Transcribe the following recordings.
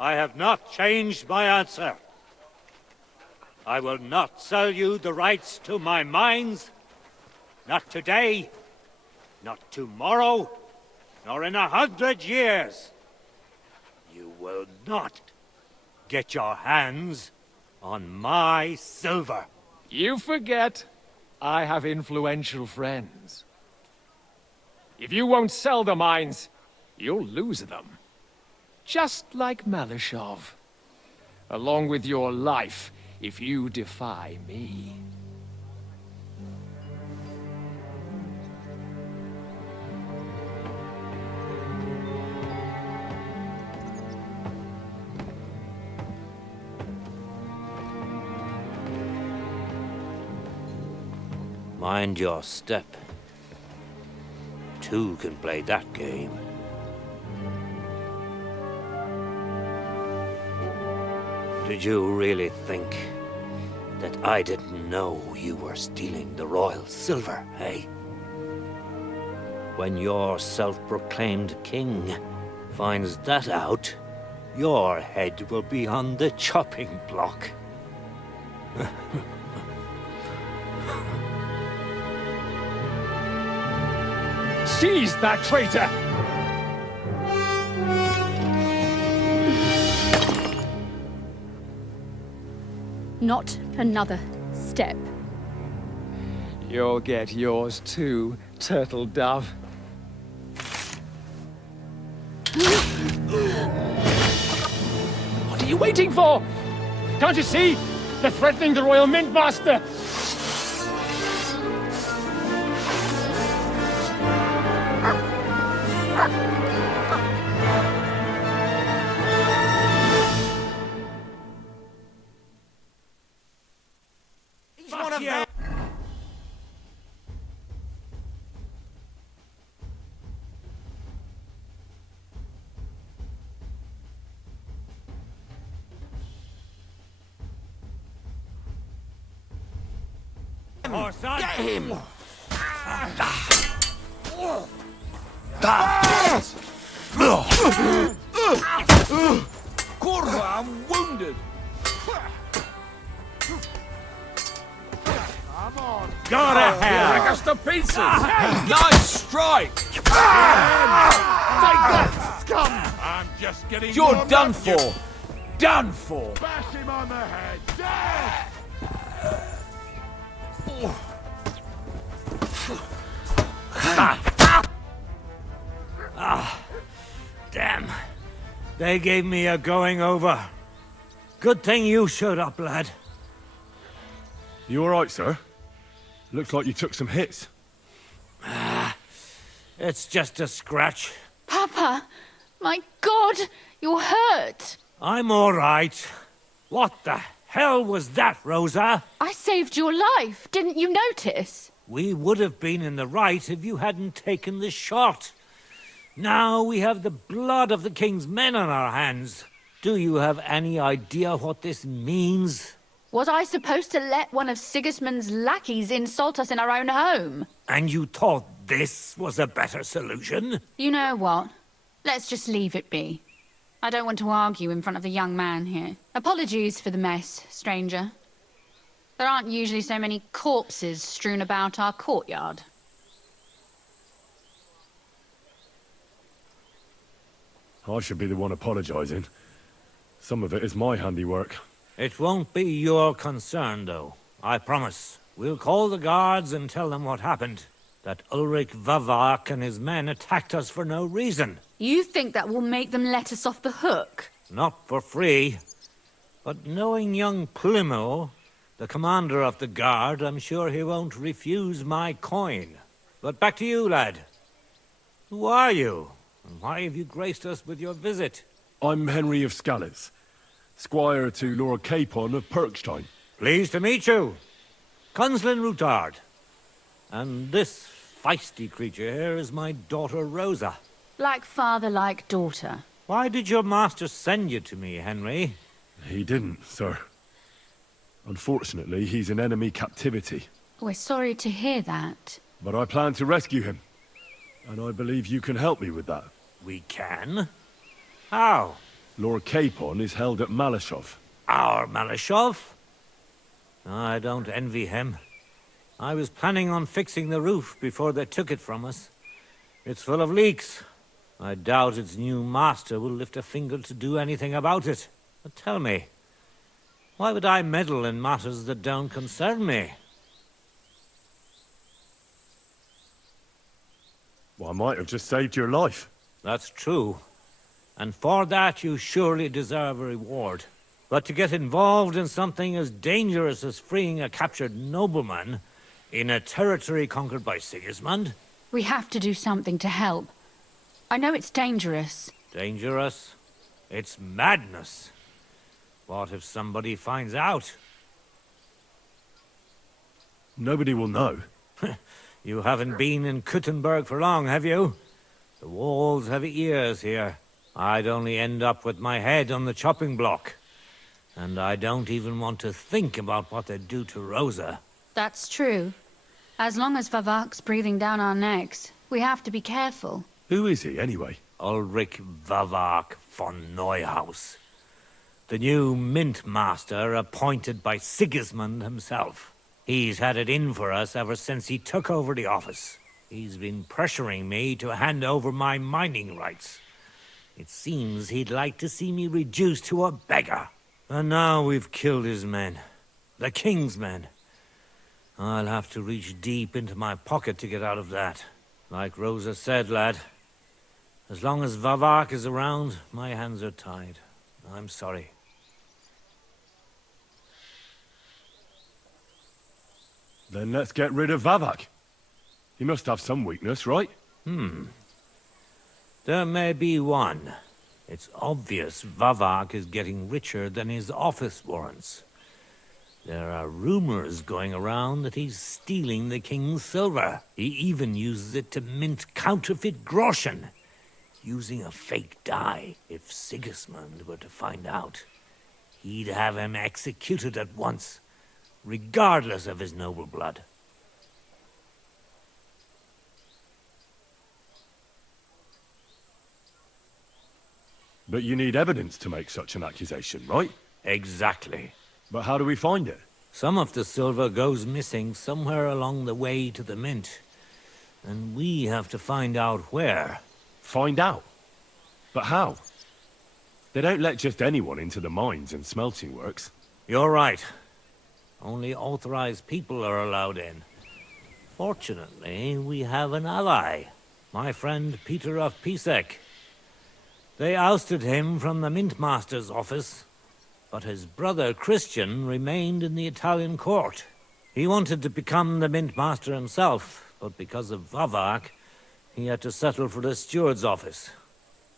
I have not changed my answer. I will not sell you the rights to my mines. Not today, not tomorrow, nor in 100 years. You will not get your hands on my silver. You forget, I have influential friends. If you won't sell the mines, you'll lose them. Just like Malishov. Along with your life, if you defy me. Mind your step. Two can play that game. Did you really think that I didn't know you were stealing the royal silver, eh? When your self-proclaimed king finds that out, your head will be on the chopping block. Seize that traitor! Not another step. You'll get yours too, turtle dove. What are you waiting for? Can't you see? They're threatening the Royal Mint Master! Get him! Kurva, I'm wounded! Come on! Go to hell! Take us to pieces! Nice strike! Take that, scum! I'm just getting You're done for! Done for! Bash him on the head! Dead! Damn. They gave me a going over. Good thing you showed up, lad. You alright, sir? Looks like you took some hits. It's just a scratch. Papa! My God! You're hurt! I'm all right. What the hell was that, Rosa? I saved your life. Didn't you notice? We would have been in the right if you hadn't taken the shot. Now we have the blood of the king's men on our hands. Do you have any idea what this means? Was I supposed to let one of Sigismund's lackeys insult us in our own home? And you thought this was a better solution? You know what? Let's just leave it be. I don't want to argue in front of the young man here. Apologies for the mess, stranger. There aren't usually so many corpses strewn about our courtyard. I should be the one apologizing. Some of it is my handiwork. It won't be your concern, though. I promise. We'll call the guards and tell them what happened. That Ulrich Vavak and his men attacked us for no reason. You think that will make them let us off the hook? Not for free. But knowing young Plimo, the commander of the guard, I'm sure he won't refuse my coin. But back to you, lad. Who are you? And why have you graced us with your visit? I'm Henry of Skalitz, squire to Lord Capon of Perkstein. Pleased to meet you. Conslin Routard. And this feisty creature here is my daughter Rosa. Like father, like daughter. Why did your master send you to me, Henry? He didn't, sir. Unfortunately, he's in enemy captivity. We're sorry to hear that. But I plan to rescue him. And I believe you can help me with that. We can? How? Lord Capon is held at Malashov. Our Malashov? I don't envy him. I was planning on fixing the roof before they took it from us. It's full of leaks. I doubt its new master will lift a finger to do anything about it. But tell me, why would I meddle in matters that don't concern me? Well, I might have just saved your life. That's true. And for that you surely deserve a reward. But to get involved in something as dangerous as freeing a captured nobleman in a territory conquered by Sigismund? We have to do something to help. I know it's dangerous. Dangerous? It's madness. What if somebody finds out? Nobody will know. You haven't been in Kuttenberg for long, have you? The walls have ears here. I'd only end up with my head on the chopping block. And I don't even want to think about what they'd do to Rosa. That's true. As long as Vavak's breathing down our necks, we have to be careful. Who is he, anyway? Ulrich Vavak von Neuhaus. The new mint master appointed by Sigismund himself. He's had it in for us ever since he took over the office. He's been pressuring me to hand over my mining rights. It seems he'd like to see me reduced to a beggar. And now we've killed his men. The king's men. I'll have to reach deep into my pocket to get out of that. Like Rosa said, lad, as long as Vavak is around, my hands are tied. I'm sorry. Then let's get rid of Vavak. He must have some weakness, right? There may be one. It's obvious Vavak is getting richer than his office warrants. There are rumors going around that he's stealing the king's silver. He even uses it to mint counterfeit groschen, using a fake die. If Sigismund were to find out, he'd have him executed at once, regardless of his noble blood. But you need evidence to make such an accusation, right? Exactly. But how do we find it? Some of the silver goes missing somewhere along the way to the mint. And we have to find out where. Find out? But how? They don't let just anyone into the mines and smelting works. You're right. Only authorized people are allowed in. Fortunately, we have an ally. My friend Peter of Pisek. They ousted him from the Mintmaster's office, but his brother Christian remained in the Italian court. He wanted to become the Mintmaster himself, but because of Vavak, he had to settle for the steward's office.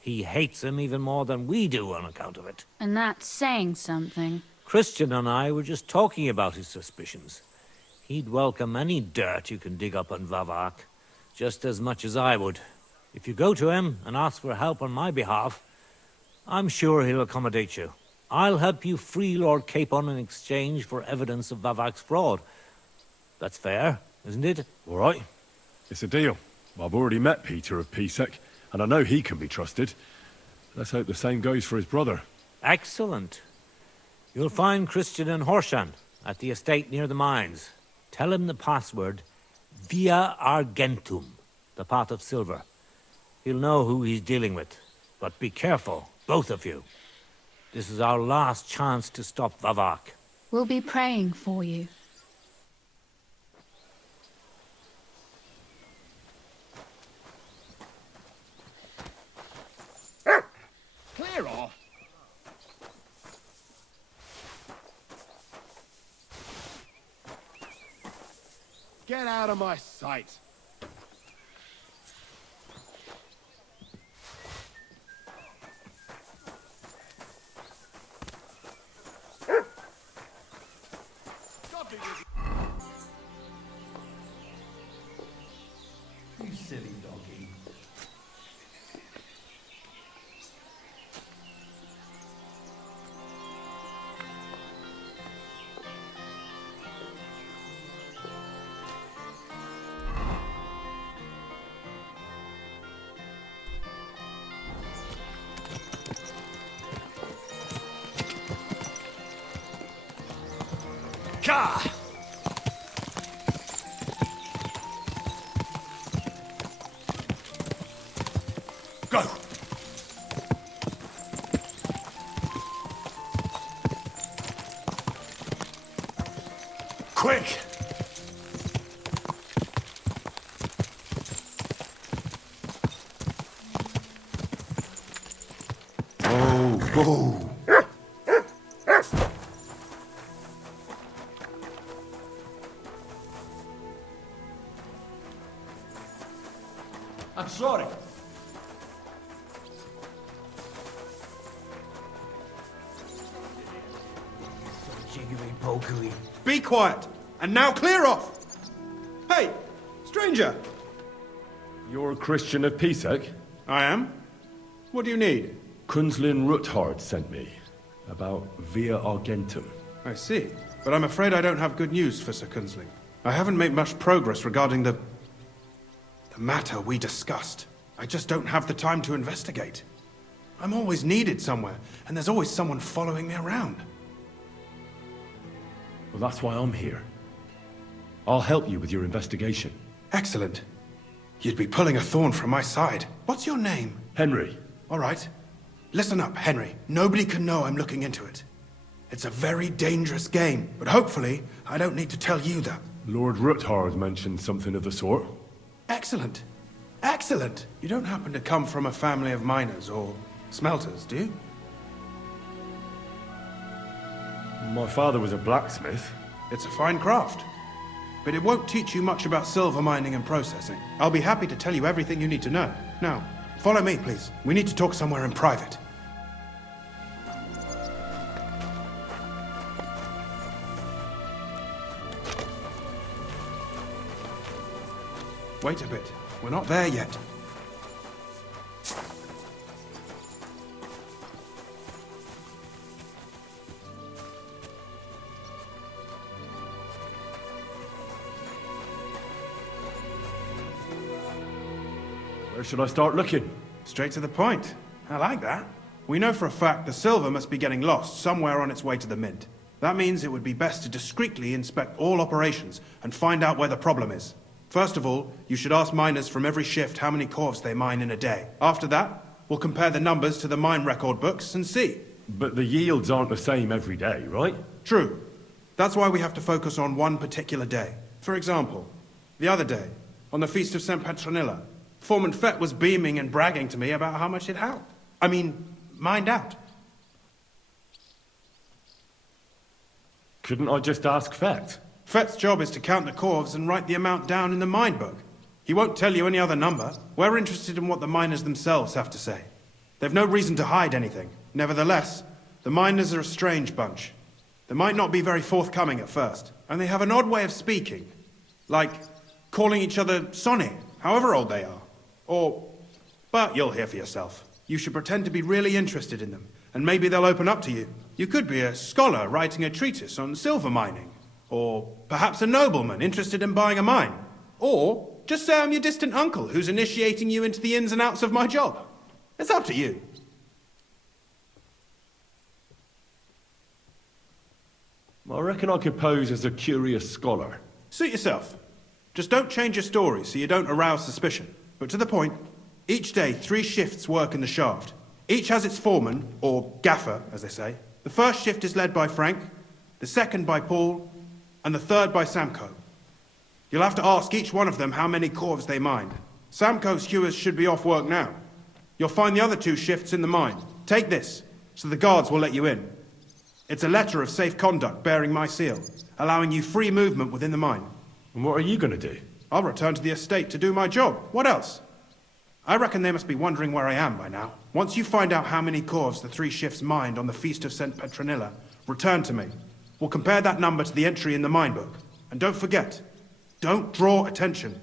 He hates him even more than we do on account of it. And that's saying something. Christian and I were just talking about his suspicions. He'd welcome any dirt you can dig up on Vavak, just as much as I would. If you go to him and ask for help on my behalf, I'm sure he'll accommodate you. I'll help you free Lord Capon in exchange for evidence of Vavak's fraud. That's fair, isn't it? All right. It's a deal. I've already met Peter of Pisek, and I know he can be trusted. Let's hope the same goes for his brother. Excellent. You'll find Christian in Horshan, at the estate near the mines. Tell him the password, Via Argentum, the pot of silver. He'll know who he's dealing with. But be careful, both of you. This is our last chance to stop Vavak. We'll be praying for you. Clear off. Get out of my sight. You silly doggy. Gah! Go! Quick! Whoa! I'm sorry. Jiggery pokery. Be quiet! And now clear off! Hey, stranger! You're a Christian of Pisek? I am. What do you need? Kunzlin Ruthard sent me. About Via Argentum. I see. But I'm afraid I don't have good news for Sir Kunzling. I haven't made much progress regarding the matter we discussed. I just don't have the time to investigate. I'm always needed somewhere, and there's always someone following me around. Well, that's why I'm here. I'll help you with your investigation. Excellent. You'd be pulling a thorn from my side. What's your name? Henry. All right. Listen up, Henry. Nobody can know I'm looking into it. It's a very dangerous game, but hopefully I don't need to tell you that. Lord Ruthard mentioned something of the sort. Excellent. Excellent. You don't happen to come from a family of miners or smelters, do you? My father was a blacksmith. It's a fine craft. But it won't teach you much about silver mining and processing. I'll be happy to tell you everything you need to know. Now, follow me, please. We need to talk somewhere in private. Wait a bit. We're not there yet. Where should I start looking? Straight to the point. I like that. We know for a fact the silver must be getting lost somewhere on its way to the mint. That means it would be best to discreetly inspect all operations and find out where the problem is. First of all, you should ask miners from every shift how many corves they mine in a day. After that, we'll compare the numbers to the mine record books and see. But the yields aren't the same every day, right? True. That's why we have to focus on one particular day. For example, the other day, on the Feast of St. Petronilla, Foreman Fett was beaming and bragging to me about how much it helped. Mined out. Couldn't I just ask Fett? Fett's job is to count the corves and write the amount down in the mine book. He won't tell you any other number. We're interested in what the miners themselves have to say. They've no reason to hide anything. Nevertheless, the miners are a strange bunch. They might not be very forthcoming at first, and they have an odd way of speaking. Like calling each other Sonny, however old they are. But you'll hear for yourself. You should pretend to be really interested in them, and maybe they'll open up to you. You could be a scholar writing a treatise on silver mining. Or perhaps a nobleman interested in buying a mine. Or just say I'm your distant uncle who's initiating you into the ins and outs of my job. It's up to you. I reckon I could pose as a curious scholar. Suit yourself. Just don't change your story so you don't arouse suspicion. But to the point, each day 3 shifts work in the shaft. Each has its foreman, or gaffer, as they say. The first shift is led by Frank, the second by Paul, and the third by Samko. You'll have to ask each one of them how many corves they mined. Samko's hewers should be off work now. You'll find the other 2 shifts in the mine. Take this, so the guards will let you in. It's a letter of safe conduct bearing my seal, allowing you free movement within the mine. And what are you going to do? I'll return to the estate to do my job. What else? I reckon they must be wondering where I am by now. Once you find out how many corves the 3 shifts mined on the Feast of St. Petronilla, return to me. We'll compare that number to the entry in the mine book. And don't forget, don't draw attention.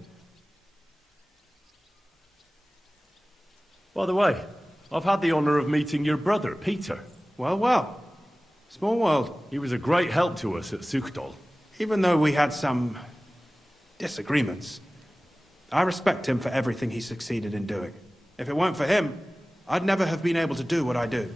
By the way, I've had the honor of meeting your brother, Peter. Well, well. Small world. He was a great help to us at Sukdal. Even though we had some disagreements, I respect him for everything he succeeded in doing. If it weren't for him, I'd never have been able to do what I do.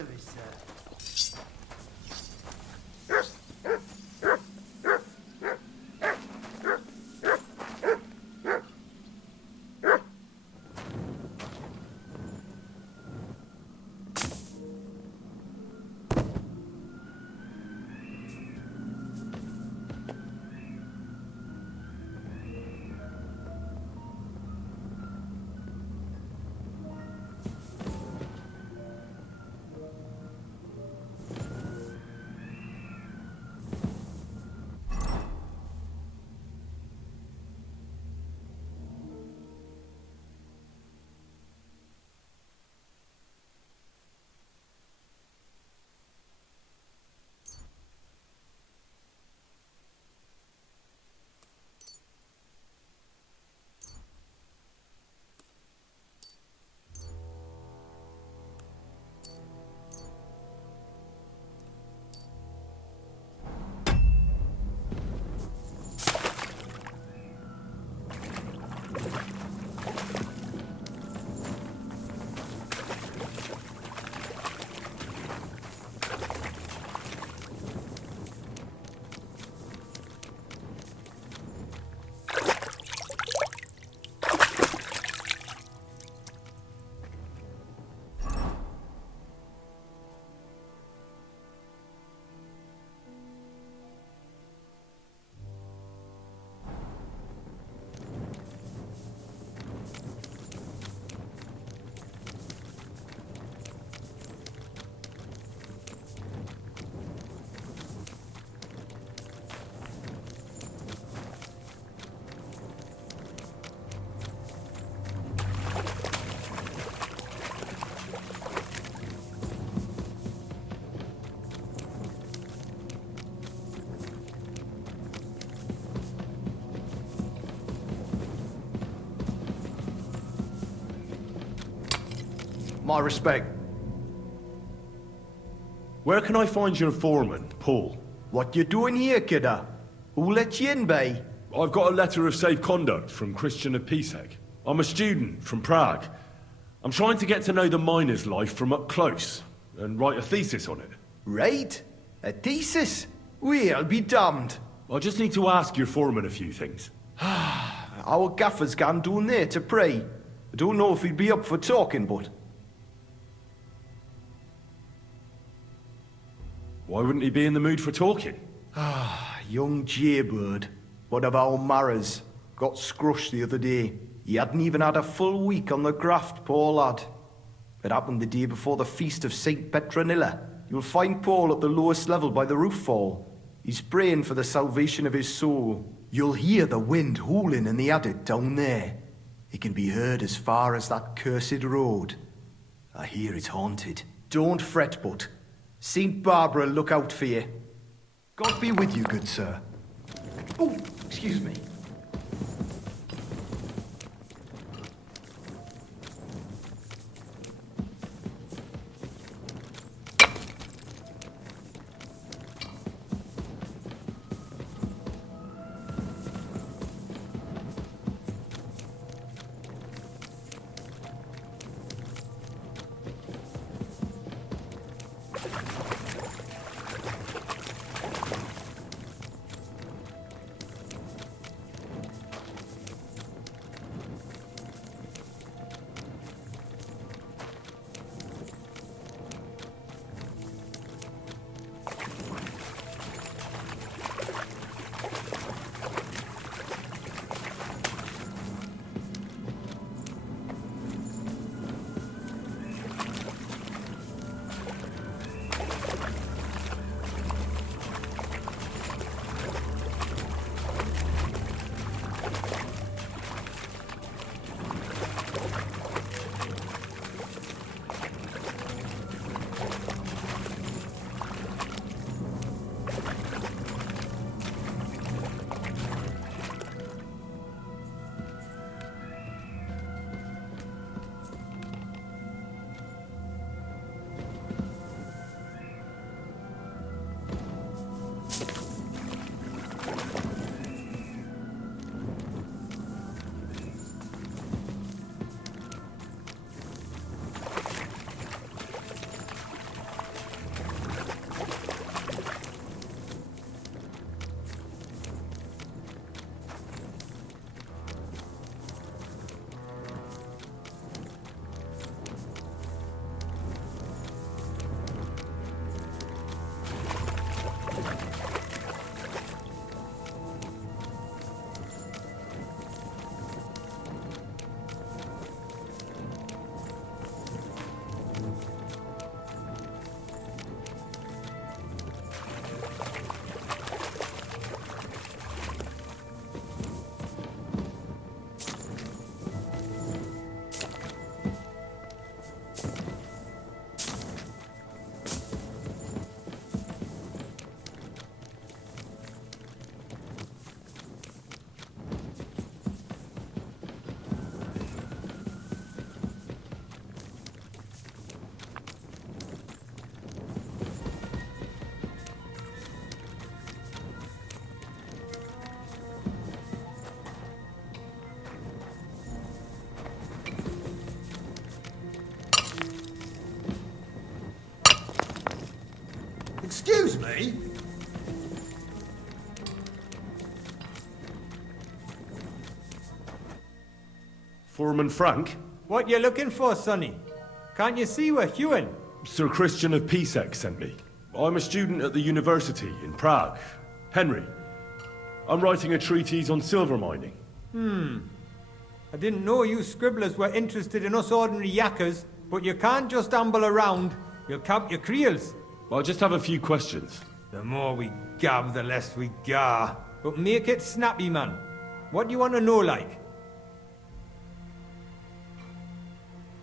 service, sir. My respect. Where can I find your foreman, Paul? What you doing here, kidder? Who let you in, bay? I've got a letter of safe conduct from Christian Pisek. I'm a student from Prague. I'm trying to get to know the miner's life from up close and write a thesis on it. Right? A thesis? Well, be damned. I just need to ask your foreman a few things. Our gaffer's gone down there to pray. I don't know if he'd be up for talking, but... Why wouldn't he be in the mood for talking? Young Jaybird, one of our marrows, got scrushed the other day. He hadn't even had a full week on the graft, poor lad. It happened the day before the feast of Saint Petronilla. You'll find Paul at the lowest level by the roof fall. He's praying for the salvation of his soul. You'll hear the wind howling in the adit down there. It can be heard as far as that cursed road. I hear it's haunted. Don't fret, but Saint Barbara look out for you. God be with you, good sir. Oh, excuse me. Excuse me? Foreman Frank? What you looking for, Sonny? Can't you see we're hewing? Sir Christian of Pisek sent me. I'm a student at the university in Prague. Henry. I'm writing a treatise on silver mining. I didn't know you scribblers were interested in us ordinary yakkers, but you can't just amble around. You'll cap your creels. I just have a few questions. The more we gab, the less we gar. But make it snappy, man. What do you want to know, like?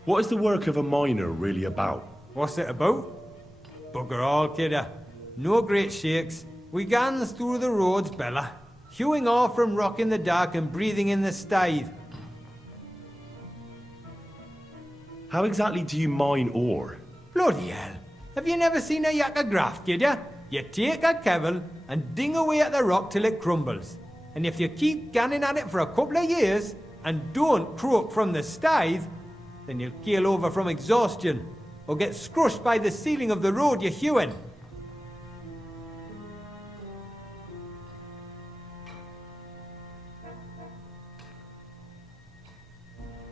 What is the work of a miner really about? What's it about? Bugger all, kidder. No great shakes. We gans through the roads, Bella. Hewing off from rock in the dark and breathing in the stithe. How exactly do you mine ore? Bloody hell. Have you never seen a yakker graft, kidder? You take a kevel and ding away at the rock till it crumbles. And if you keep ganning at it for a couple of years and don't croak from the stithe, then you'll keel over from exhaustion or get scrushed by the ceiling of the road you're hewing.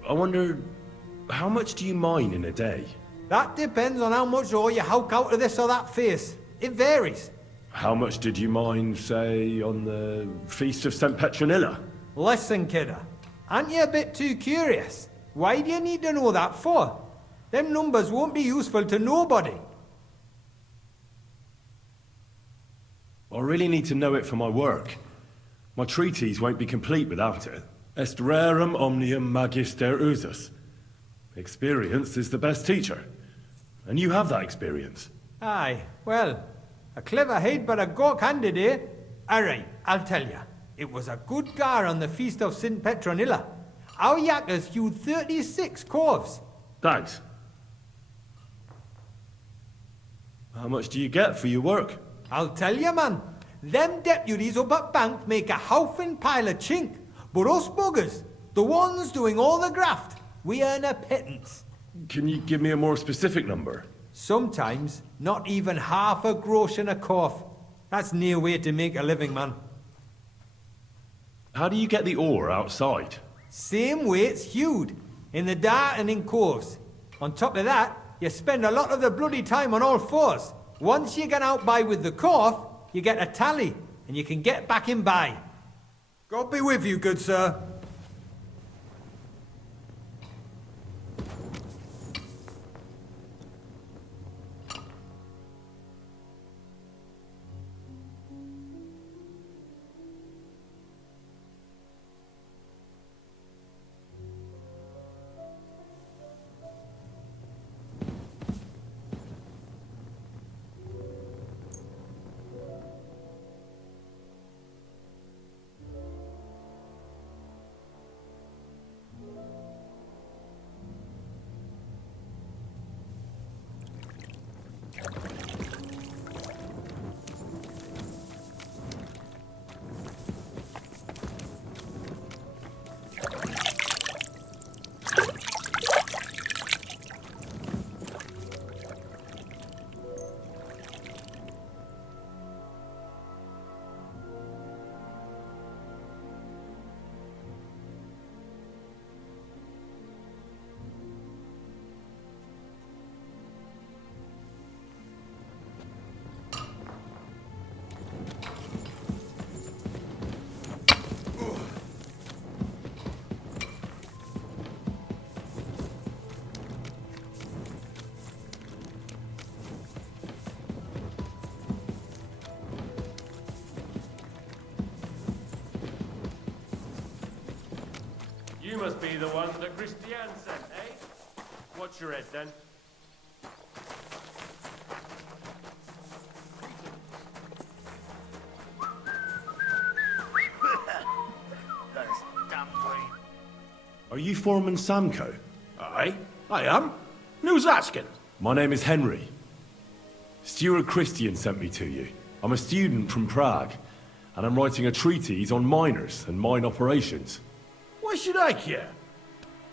I wonder, how much do you mine in a day? That depends on how much ore you howk out of this or that face. It varies. How much did you mine, say, on the Feast of St. Petronilla? Listen, kidder. Aren't you a bit too curious? Why do you need to know that for? Them numbers won't be useful to nobody. I really need to know it for my work. My treatise won't be complete without it. Est rerum omnium magister usus. Experience is the best teacher. And you have that experience. Aye, well, a clever head but a gawk-handed, eh? Alright, I'll tell you. It was a good gar on the Feast of St. Petronilla. Our yakkers hewed 36 corves. Thanks. How much do you get for your work? I'll tell you, man. Them deputies up at Bank make a howfin' pile of chink. But us buggers, the ones doing all the graft, we earn a pittance. Can you give me a more specific number? Sometimes, not even half a grosh in a corf. That's near way to make a living, man. How do you get the ore outside? Same way it's hewed, in the dart and in corves. On top of that, you spend a lot of the bloody time on all fours. Once you get out by with the corf, you get a tally, and you can get back in by. God be with you, good sir. You must be the one that Christian sent, eh? What's your head, then? That's damn green. Are you Foreman Samco? Aye, I am. And who's asking? My name is Henry. Steward Christian sent me to you. I'm a student from Prague, and I'm writing a treatise on miners and mine operations. Why should I care?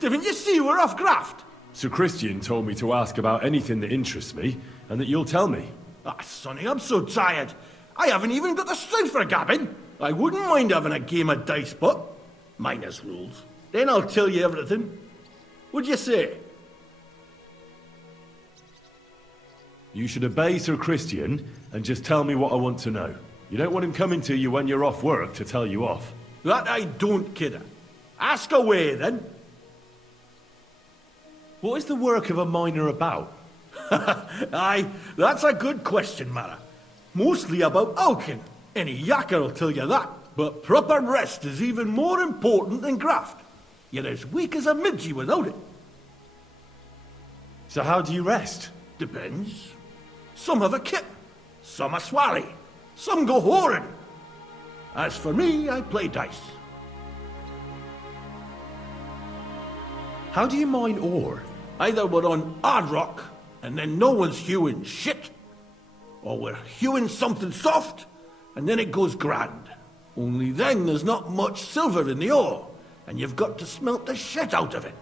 Didn't you see we're off graft? Sir Christian told me to ask about anything that interests me, and that you'll tell me. Ah, Sonny, I'm so tired. I haven't even got the strength for gabbing. I wouldn't mind having a game of dice, but minus rules. Then I'll tell you everything. What'd you say? You should obey Sir Christian and just tell me what I want to know. You don't want him coming to you when you're off work to tell you off. That I don't, kidder. Ask away, then. What is the work of a miner about? Aye, that's a good question, Mara. Mostly about oaking. Any yakker will tell you that. But proper rest is even more important than graft. You're as weak as a midgie without it. So how do you rest? Depends. Some have a kip, some a swally, some go whoring. As for me, I play dice. How do you mine ore? Either we're on hard rock, and then no one's hewing shit, or we're hewing something soft, and then it goes grand. Only then there's not much silver in the ore, and you've got to smelt the shit out of it.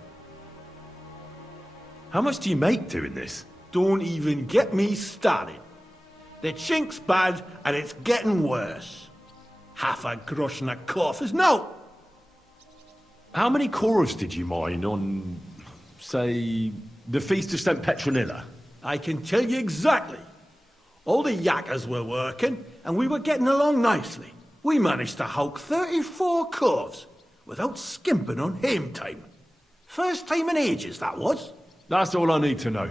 How much do you make doing this? Don't even get me started. The chink's bad, and it's getting worse. Half a grosh and a cough is no. How many corves did you mine on, say, the Feast of St. Petronilla? I can tell you exactly. All the yakkers were working, and we were getting along nicely. We managed to hulk 34 corves without skimping on hame time. First time in ages, that was. That's all I need to know.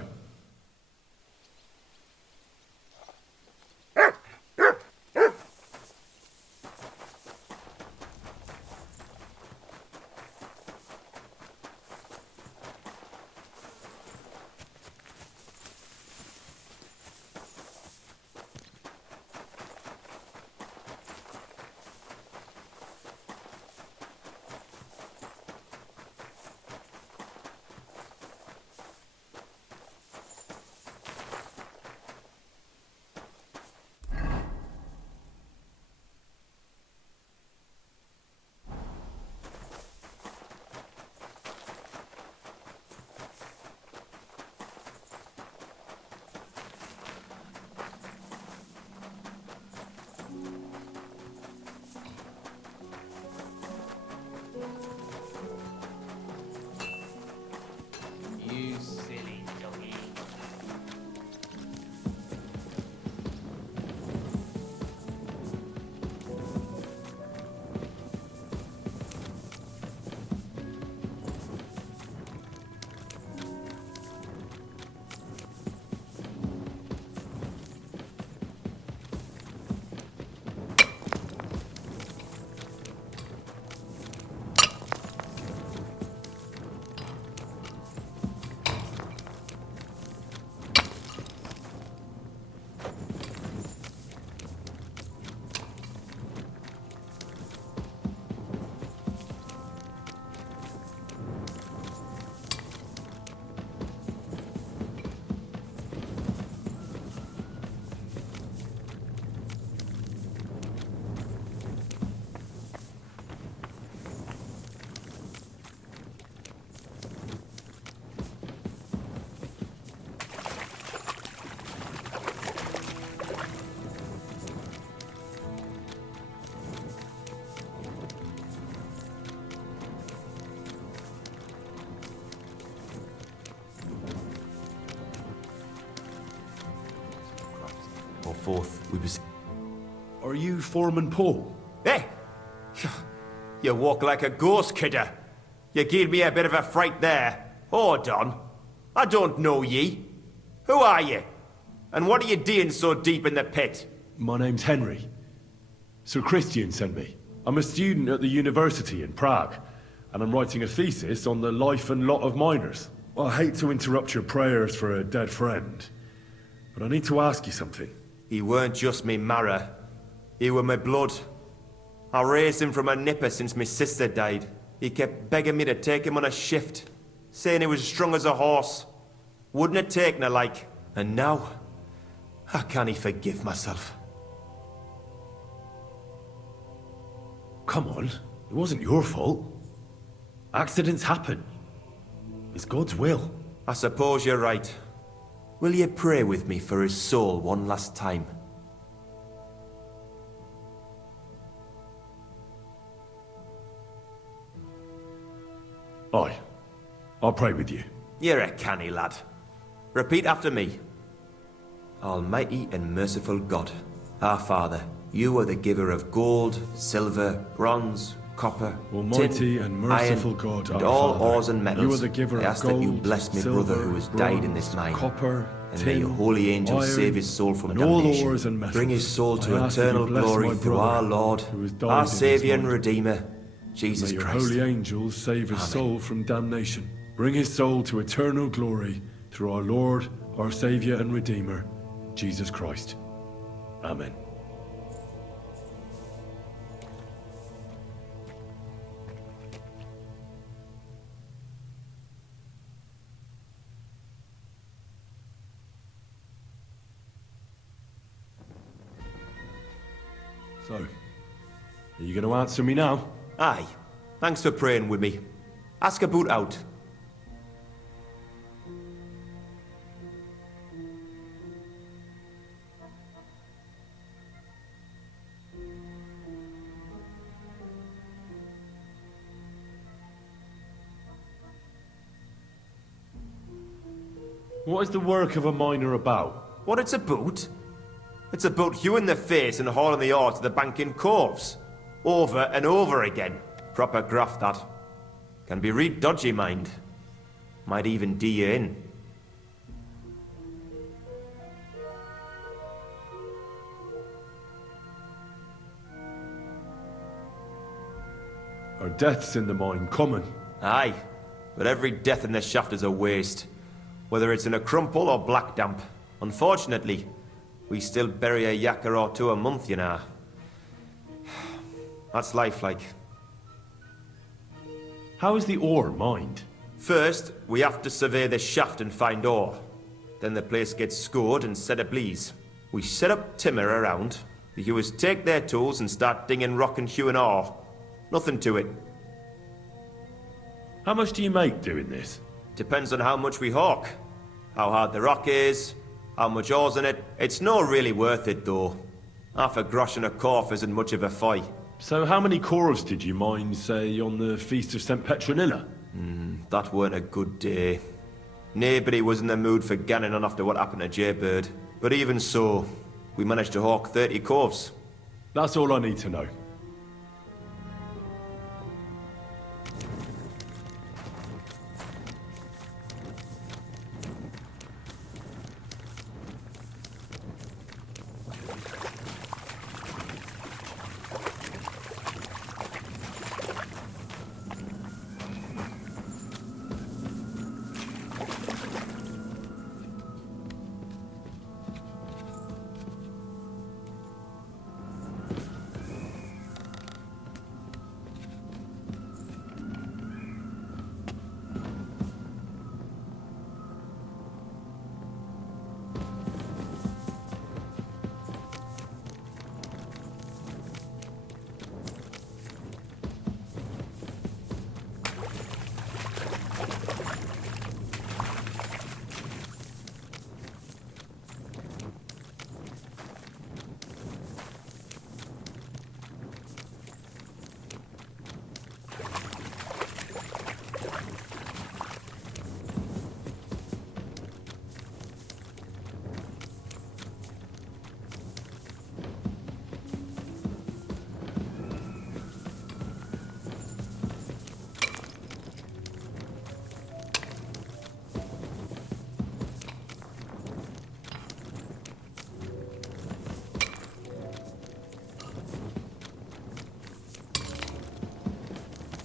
Forth, we was... Are you Foreman Paul? Hey! You walk like a ghost, kidder. You gave me a bit of a fright there. Hold on. I don't know ye. Who are you? And what are you doing so deep in the pit? My name's Henry. Sir Christian sent me. I'm a student at the university in Prague, and I'm writing a thesis on the life and lot of miners. I hate to interrupt your prayers for a dead friend, but I need to ask you something. He weren't just me marrow. He were my blood. I raised him from a nipper since my sister died. He kept begging me to take him on a shift, saying he was strong as a horse. Wouldn't have taken her like. And now, I can't forgive myself. Come on, it wasn't your fault. Accidents happen. It's God's will. I suppose you're right. will ye pray with me for his soul one last time? Aye. I'll pray with you. You're a canny lad. Repeat after me. Almighty and merciful God, our Father, you are the giver of gold, silver, bronze, copper, Almighty tin, and merciful iron, God, and our all Father, ores and metals. you are the giver I ask of gold, that you bless me silver, brother who has died in this bronze, mine. copper, And may your tin, holy angels iron, save his soul from and all damnation. ores and metals. Bring his soul to I ask that you eternal bless glory my through brother our Lord, who has died our in his Saviour and mind. Redeemer, Jesus May your Christ. holy angels save his Amen. soul from damnation. Bring his soul to eternal glory through our Lord, our Saviour and Redeemer, Jesus Christ. Amen. So, are you going to answer me now? Aye. Thanks for praying with me. Ask a boot out. What is the work of a miner about? What it's about? It's about you in the face and hauling the ore to the bank in coves. Over and over again. Proper graft, that. Can be real dodgy, mind. Might even D you in. Are deaths in the mine common? Aye. But every death in the shaft is a waste. Whether it's in a crumple or black damp. Unfortunately, we still bury a yakka or two a month, you know. That's life, like. How is the ore mined? First, we have to survey the shaft and find ore. Then the place gets scored and set ablaze. We set up timber around. The hewers take their tools and start dinging rock and hewing ore. Nothing to it. How much do you make doing this? Depends on how much we hawk. How hard the rock is, how much ore's in it. It's not really worth it, though. Half a grosh and a corf isn't much of a fight. So how many corves did you mine, say, on the Feast of St. Petronilla? That weren't a good day. Nobody was in the mood for ganning on after what happened to Jaybird. But even so, we managed to hawk 30 corves. That's all I need to know.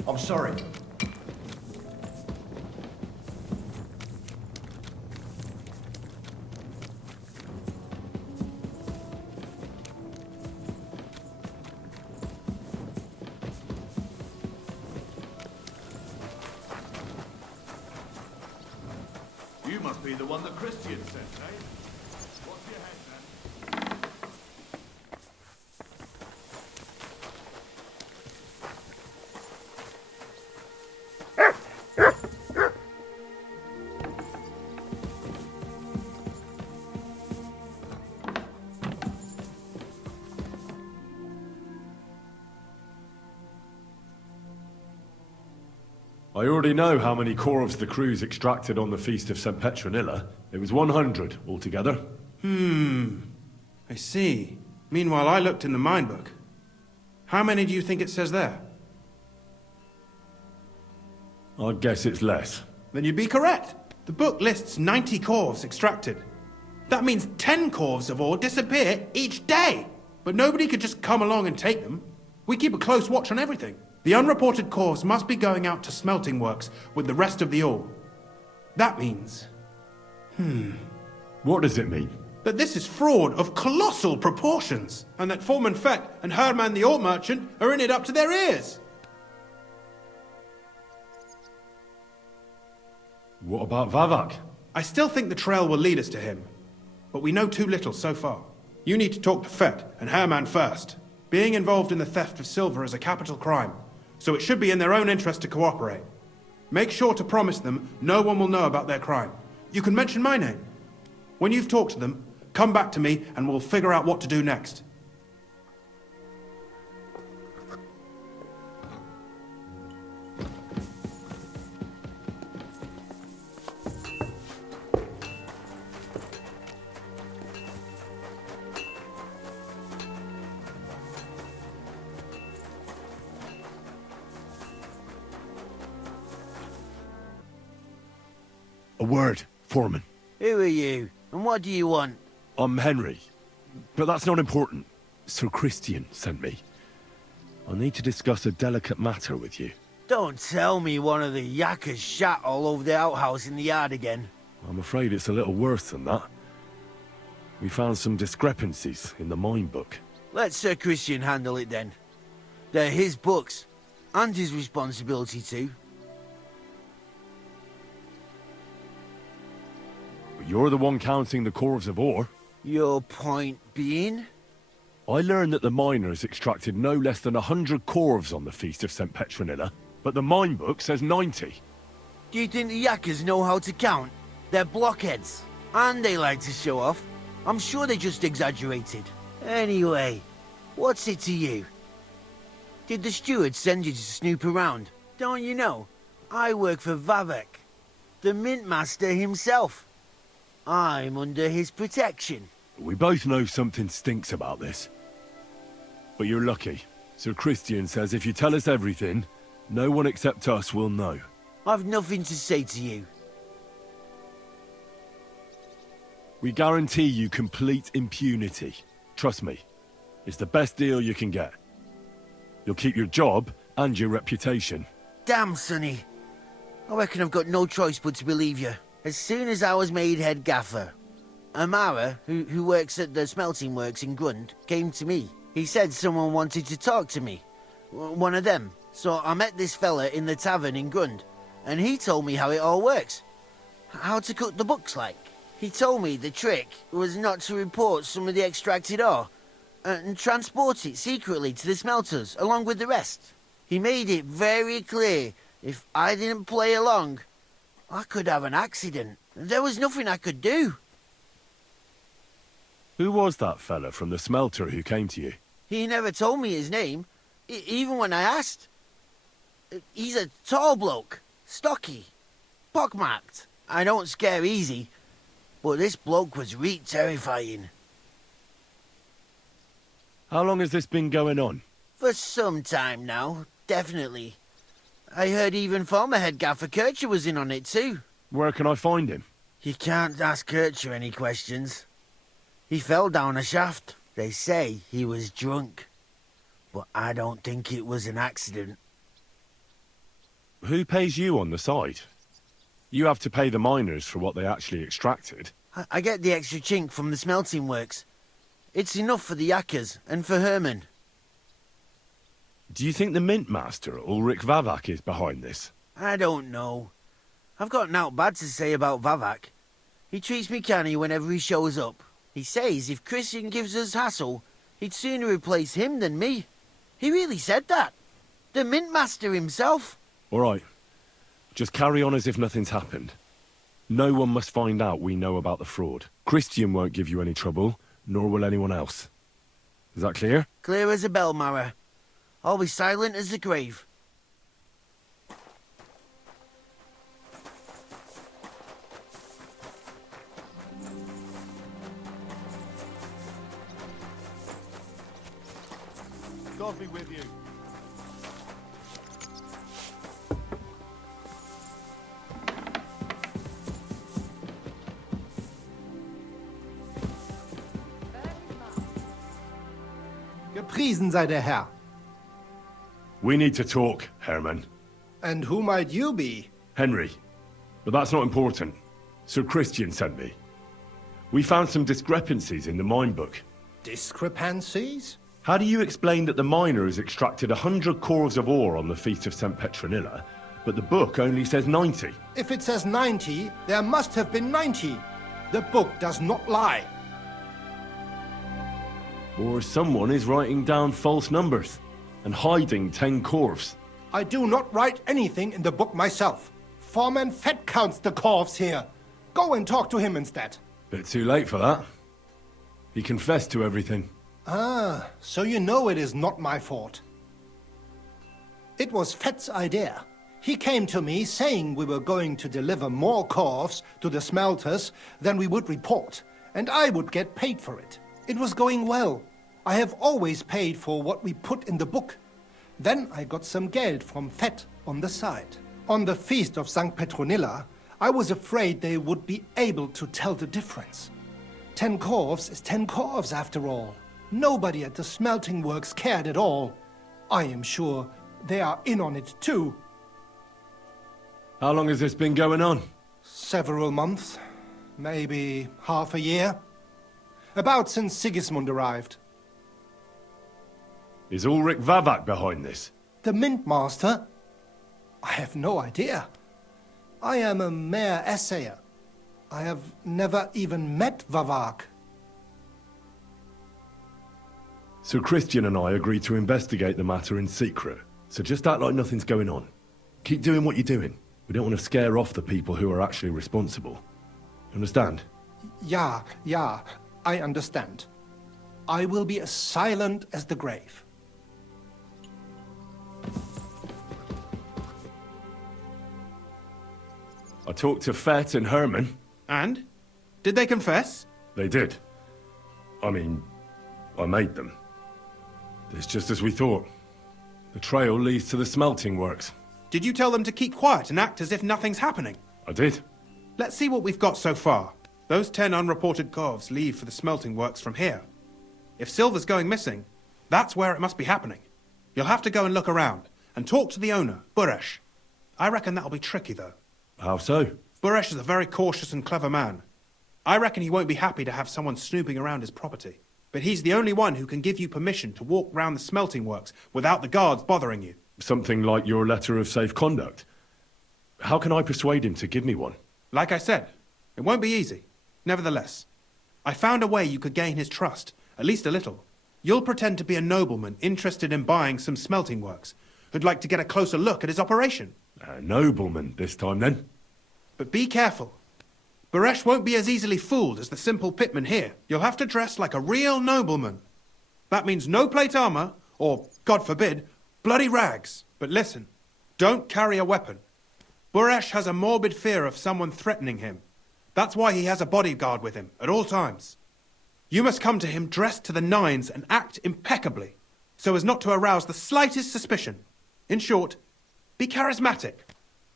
I'm sorry. You must be the one that Christian sent, eh? What's your head, man? I already know how many corvs the crews extracted on the Feast of St. Petronilla. It was 100 altogether. I see. Meanwhile, I looked in the mine book. How many do you think it says there? I'd guess it's less. Then you'd be correct. The book lists 90 corvs extracted. That means 10 corvs of ore disappear each day. But nobody could just come along and take them. We keep a close watch on everything. The unreported corvs must be going out to smelting works with the rest of the ore. That means... What does it mean? that this is fraud of colossal proportions, and that Foreman Fett and Herman the ore merchant are in it up to their ears. What about Vavak? I still think the trail will lead us to him, but we know too little so far. You need to talk to Fett and Herman first. Being involved in the theft of silver is a capital crime, so it should be in their own interest to cooperate. Make sure to promise them no one will know about their crime. You can mention my name. When you've talked to them, come back to me and we'll figure out what to do next. A word, Foreman. Who are you, and what do you want? I'm Henry, but that's not important. Sir Christian sent me. I need to discuss a delicate matter with you. Don't tell me one of the yakkers shat all over the outhouse in the yard again. I'm afraid it's a little worse than that. We found some discrepancies in the mine book. Let Sir Christian handle it then. They're his books, and his responsibility too. You're the one counting the corves of ore. Your point being? I learned that the miners extracted no less than 100 corves on the Feast of St. Petronilla, but the mine book says 90. Do you think the yakkers know how to count? They're blockheads, and they like to show off. I'm sure they just exaggerated. Anyway, what's it to you? Did the steward send you to snoop around? Don't you know? I work for Vavek, the mint master himself. I'm under his protection. We both know something stinks about this. But you're lucky. Sir Christian says if you tell us everything, no one except us will know. I've nothing to say to you. We guarantee you complete impunity. Trust me, it's the best deal you can get. You'll keep your job and your reputation. Damn, Sonny. I reckon I've got no choice but to believe you. As soon as I was made head gaffer, Amara, who works at the smelting works in Grund, came to me. He said someone wanted to talk to me. One of them. So I met this fella in the tavern in Grund, and he told me how it all works. How to cut the books like. He told me the trick was not to report some of the extracted ore, and transport it secretly to the smelters, along with the rest. He made it very clear if I didn't play along, I could have an accident. There was nothing I could do. Who was that fella from the smelter who came to you? He never told me his name, even when I asked. He's a tall bloke, stocky, pockmarked. I don't scare easy, but this bloke was reet terrifying. How long has this been going on? For some time now, definitely. I heard even former head gaffer Kircher was in on it too. Where can I find him? You can't ask Kircher any questions. He fell down a shaft. They say he was drunk. But I don't think it was an accident. Who pays you on the side? You have to pay the miners for what they actually extracted. I get the extra chink from the smelting works. It's enough for the yakkers and for Herman. Do you think the mint master, Ulrich Vavak, is behind this? I don't know. I've got naught bad to say about Vavak. He treats me canny whenever he shows up. He says if Christian gives us hassle, he'd sooner replace him than me. He really said that. The mint master himself. All right. Just carry on as if nothing's happened. No one must find out we know about the fraud. Christian won't give you any trouble, nor will anyone else. Is that clear? Clear as a bell, Mara. I'll be silent as the grave. God be with you. Gepriesen sei der Herr. We need to talk, Herman. And who might you be? Henry. But that's not important. Sir Christian sent me. We found some discrepancies in the mine book. Discrepancies? How do you explain that the miner has extracted 100 cores of ore on the Feast of St. Petronilla, but the book only says 90? If it says 90, there must have been 90. The book does not lie. Or someone is writing down false numbers and hiding 10 corves. I do not write anything in the book myself. Foreman Fett counts the corves here. Go and talk to him instead. Bit too late for that. He confessed to everything. Ah, so you know it is not my fault. It was Fett's idea. He came to me saying we were going to deliver more corves to the smelters than we would report, and I would get paid for it. It was going well. I have always paid for what we put in the book. Then I got some geld from Fett on the side. On the Feast of St. Petronilla, I was afraid they would be able to tell the difference. 10 corves is 10 corves after all. Nobody at the smelting works cared at all. I am sure they are in on it too. How long has this been going on? Several months. Maybe half a year. About since Sigismund arrived. Is Ulrich Vavak behind this? The Mint Master? I have no idea. I am a mere assayer. I have never even met Vavak. Sir Christian and I agreed to investigate the matter in secret, so just act like nothing's going on. Keep doing what you're doing. We don't want to scare off the people who are actually responsible. Understand? Yeah, I understand. I will be as silent as the grave. I talked to Fett and Herman. And? Did they confess? They did. I mean, I made them. It's just as we thought. The trail leads to the smelting works. Did you tell them to keep quiet and act as if nothing's happening? I did. Let's see what we've got so far. Those 10 unreported corves leave for the smelting works from here. If silver's going missing, that's where it must be happening. You'll have to go and look around, and talk to the owner, Buresh. I reckon that'll be tricky, though. How so? Buresh is a very cautious and clever man. I reckon he won't be happy to have someone snooping around his property. But he's the only one who can give you permission to walk round the smelting works without the guards bothering you. Something like your letter of safe conduct. How can I persuade him to give me one? Like I said, it won't be easy. Nevertheless, I found a way you could gain his trust, at least a little. You'll pretend to be a nobleman interested in buying some smelting works, who'd like to get a closer look at his operation. A nobleman this time, then? But be careful. Buresh won't be as easily fooled as the simple pitman here. You'll have to dress like a real nobleman. That means no plate armor, or, God forbid, bloody rags. But listen, don't carry a weapon. Buresh has a morbid fear of someone threatening him. That's why he has a bodyguard with him at all times. You must come to him dressed to the nines and act impeccably, so as not to arouse the slightest suspicion. In short, be charismatic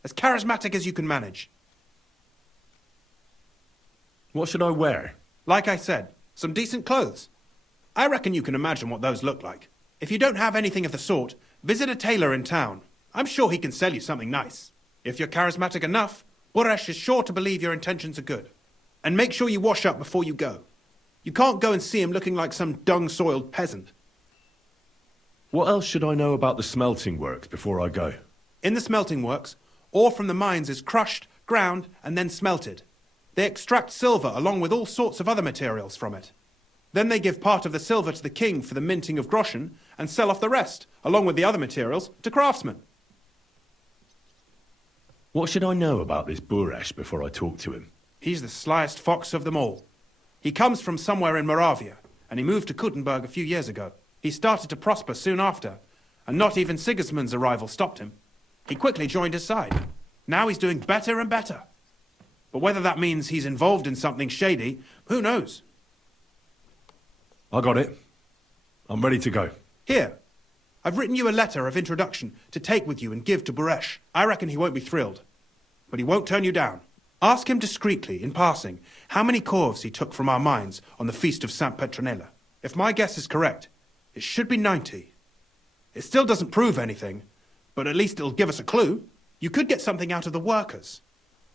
as you can manage. What should I wear? Like I said, some decent clothes. I reckon you can imagine what those look like. If you don't have anything of the sort, visit a tailor in town. I'm sure he can sell you something nice. If you're charismatic enough, Buresh is sure to believe your intentions are good. And make sure you wash up before you go. You can't go and see him looking like some dung-soiled peasant. What else should I know about the smelting works before I go? In the smelting works, ore from the mines is crushed, ground, and then smelted. They extract silver along with all sorts of other materials from it. Then they give part of the silver to the king for the minting of groschen and sell off the rest, along with the other materials, to craftsmen. What should I know about this Buresh before I talk to him? He's the slyest fox of them all. He comes from somewhere in Moravia, and he moved to Kuttenberg a few years ago. He started to prosper soon after, and not even Sigismund's arrival stopped him. He quickly joined his side. Now he's doing better and better. But whether that means he's involved in something shady, who knows? I got it. I'm ready to go. Here, I've written you a letter of introduction to take with you and give to Buresh. I reckon he won't be thrilled, but he won't turn you down. Ask him discreetly, in passing, how many corves he took from our mines on the feast of Saint Petronilla. If my guess is correct, it should be 90. It still doesn't prove anything, but at least it'll give us a clue. You could get something out of the workers.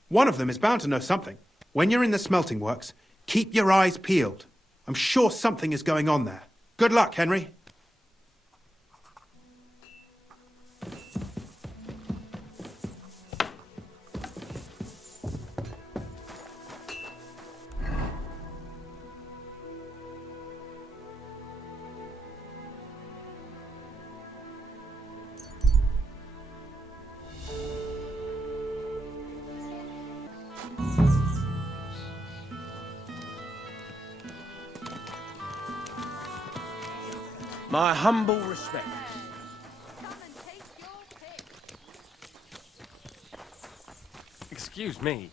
One of them is bound to know something. When you're in the smelting works, keep your eyes peeled. I'm sure something is going on there. Good luck, Henry. My humble respects. Excuse me.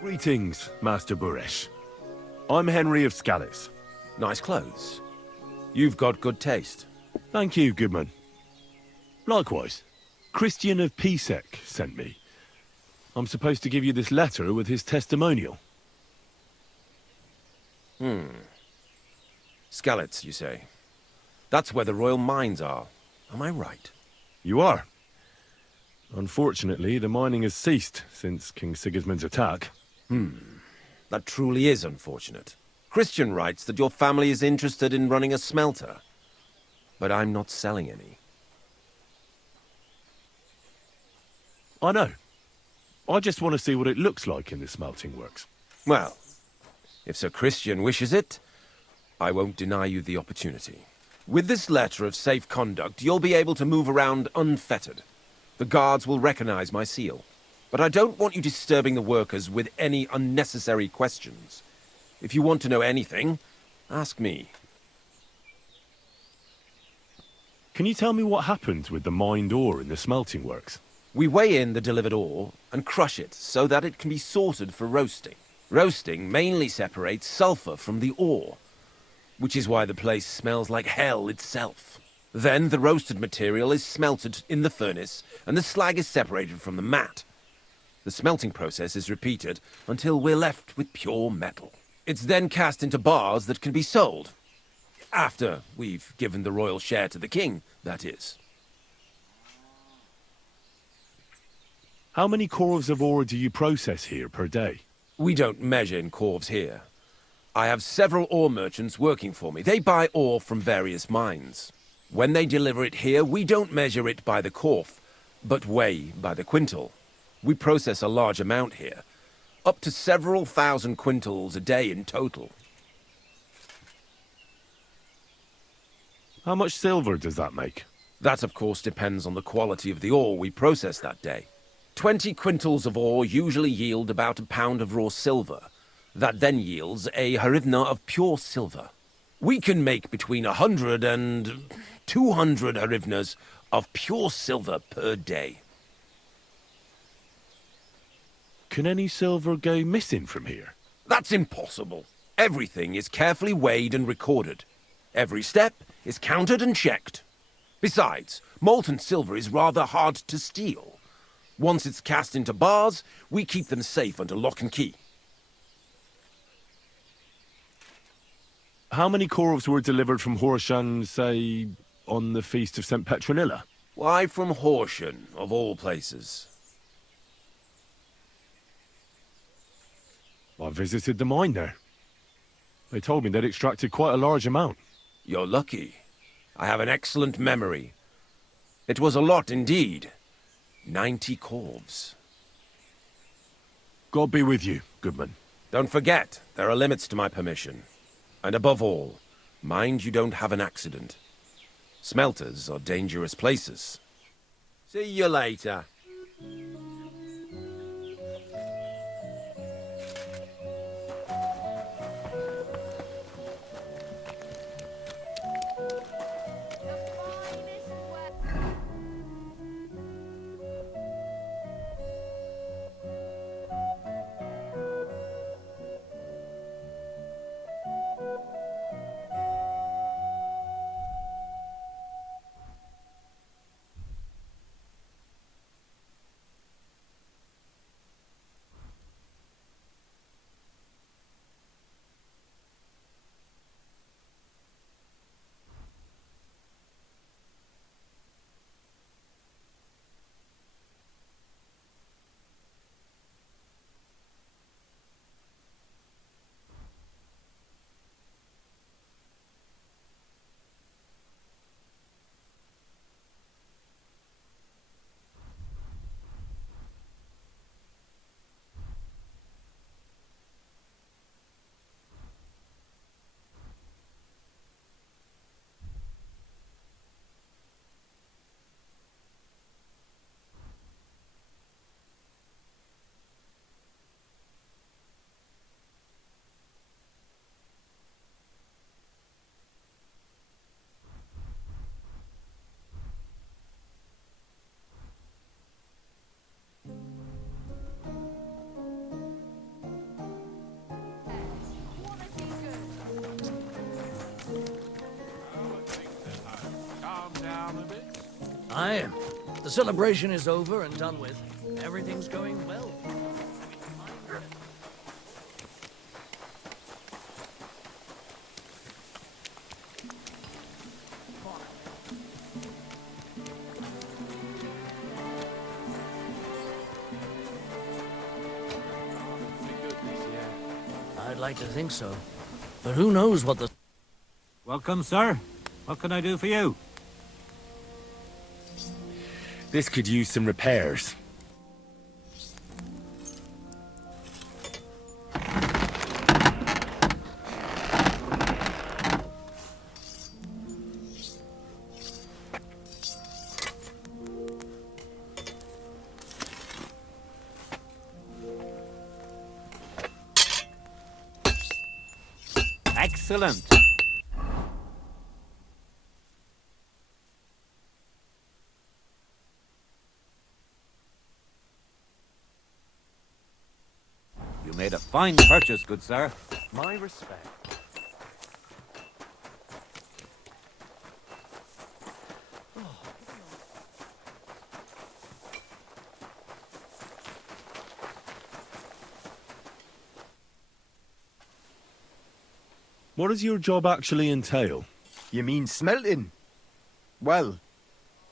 Greetings, Master Buresh. I'm Henry of Scallis. Nice clothes. You've got good taste. Thank you, Goodman. Likewise, Christian of Pisek sent me. I'm supposed to give you this letter with his testimonial. Skalitz, you say? That's where the royal mines are. Am I right? You are. Unfortunately, the mining has ceased since King Sigismund's attack. That truly is unfortunate. Christian writes that your family is interested in running a smelter. But I'm not selling any. I know. I just want to see what it looks like in the smelting works. Well, if Sir Christian wishes it, I won't deny you the opportunity. With this letter of safe conduct, you'll be able to move around unfettered. The guards will recognize my seal. But I don't want you disturbing the workers with any unnecessary questions. If you want to know anything, ask me. Can you tell me what happened with the mined ore in the smelting works? We weigh in the delivered ore and crush it so that it can be sorted for roasting. Roasting mainly separates sulfur from the ore, which is why the place smells like hell itself. Then the roasted material is smelted in the furnace and the slag is separated from the matte. The smelting process is repeated until we're left with pure metal. It's then cast into bars that can be sold. After we've given the royal share to the king, that is. How many corves of ore do you process here per day? We don't measure in corves here. I have several ore merchants working for me. They buy ore from various mines. When they deliver it here, we don't measure it by the corf, but weigh by the quintal. We process a large amount here, up to several thousand quintals a day in total. How much silver does that make? That, of course, depends on the quality of the ore we process that day. 20 quintals of ore usually yield about a pound of raw silver. That then yields a hryvnia of pure silver. We can make between 100 and 200 hryvnias of pure silver per day. Can any silver go missing from here? That's impossible. Everything is carefully weighed and recorded. Every step is counted and checked. Besides, molten silver is rather hard to steal. Once it's cast into bars, we keep them safe under lock and key. How many corves were delivered from Horshan, say, on the Feast of St. Petronilla? Why from Horshan, of all places? I visited the mine there. They told me they'd extracted quite a large amount. You're lucky. I have an excellent memory. It was a lot indeed. 90 corves. God be with you, Goodman. Don't forget, there are limits to my permission. And above all, mind you don't have an accident. Smelters are dangerous places. See you later. Aye. The celebration is over and done with. Everything's going well. I'd like to think so. But who knows what the... Welcome, sir. What can I do for you? This could use some repairs. Excellent. You made a fine purchase, good sir. My respect. What does your job actually entail? You mean smelting? Well,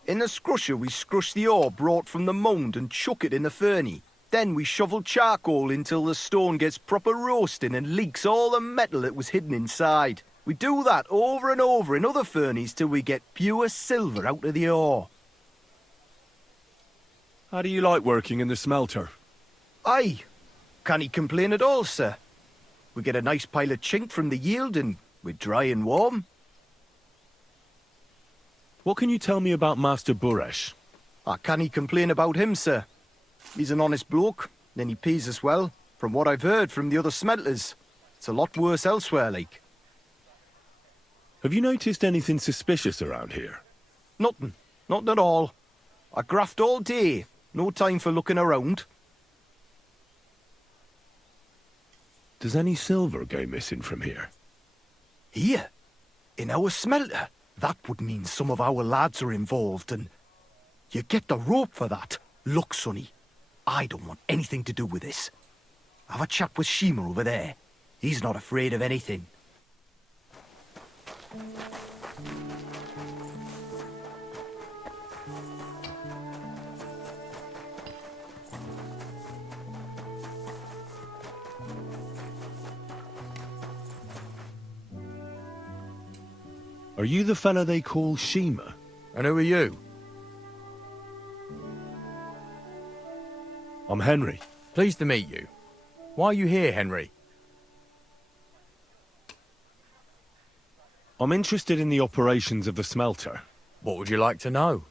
in the scrusher we scrush the ore brought from the mound and chuck it in the furnace. Then we shovel charcoal until the stone gets proper roasting and leaks all the metal that was hidden inside. We do that over and over in other furnaces till we get pure silver out of the ore. How do you like working in the smelter? Aye. Can't complain at all, sir. We get a nice pile of chink from the yield and we're dry and warm. What can you tell me about Master Buresh? I can't complain about him, sir. He's an honest bloke, and he pays us well, from what I've heard from the other smelters. It's a lot worse elsewhere, like. Have you noticed anything suspicious around here? Nothing. Nothing at all. I graft all day. No time for looking around. Does any silver go missing from here? Here? In our smelter? That would mean some of our lads are involved, and... You get the rope for that. Look, Sonny. I don't want anything to do with this. Have a chat with Shima over there. He's not afraid of anything. Are you the fella they call Shima? And who are you? I'm Henry. Pleased to meet you. Why are you here, Henry? I'm interested in the operations of the smelter. What would you like to know?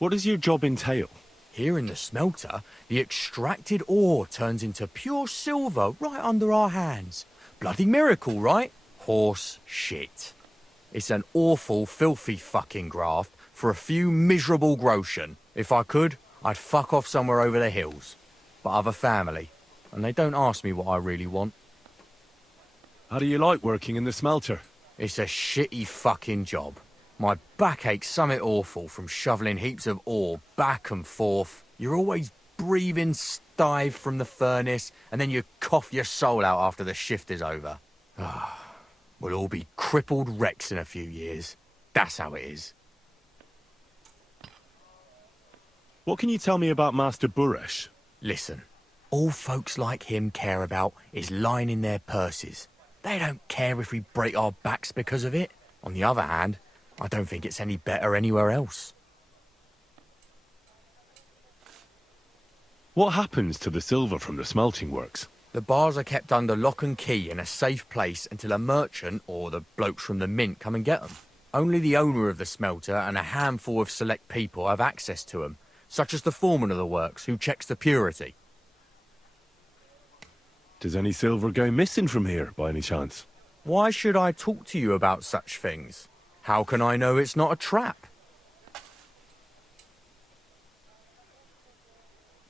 What does your job entail? Here in the smelter, the extracted ore turns into pure silver right under our hands. Bloody miracle, right? Horse shit. It's an awful, filthy fucking graft for a few miserable groschen. If I could, I'd fuck off somewhere over the hills. But I've a family, and they don't ask me what I really want. How do you like working in the smelter? It's a shitty fucking job. My back aches something awful from shoveling heaps of ore back and forth. You're always breathing stive from the furnace, and then you cough your soul out after the shift is over. We'll all be crippled wrecks in a few years. That's how it is. What can you tell me about Master Buresh? Listen, all folks like him care about is lining their purses. They don't care if we break our backs because of it. On the other hand, I don't think it's any better anywhere else. What happens to the silver from the smelting works? The bars are kept under lock and key in a safe place until a merchant or the blokes from the mint come and get them. Only the owner of the smelter and a handful of select people have access to them, such as the foreman of the works who checks the purity. Does any silver go missing from here, by any chance? Why should I talk to you about such things? How can I know it's not a trap?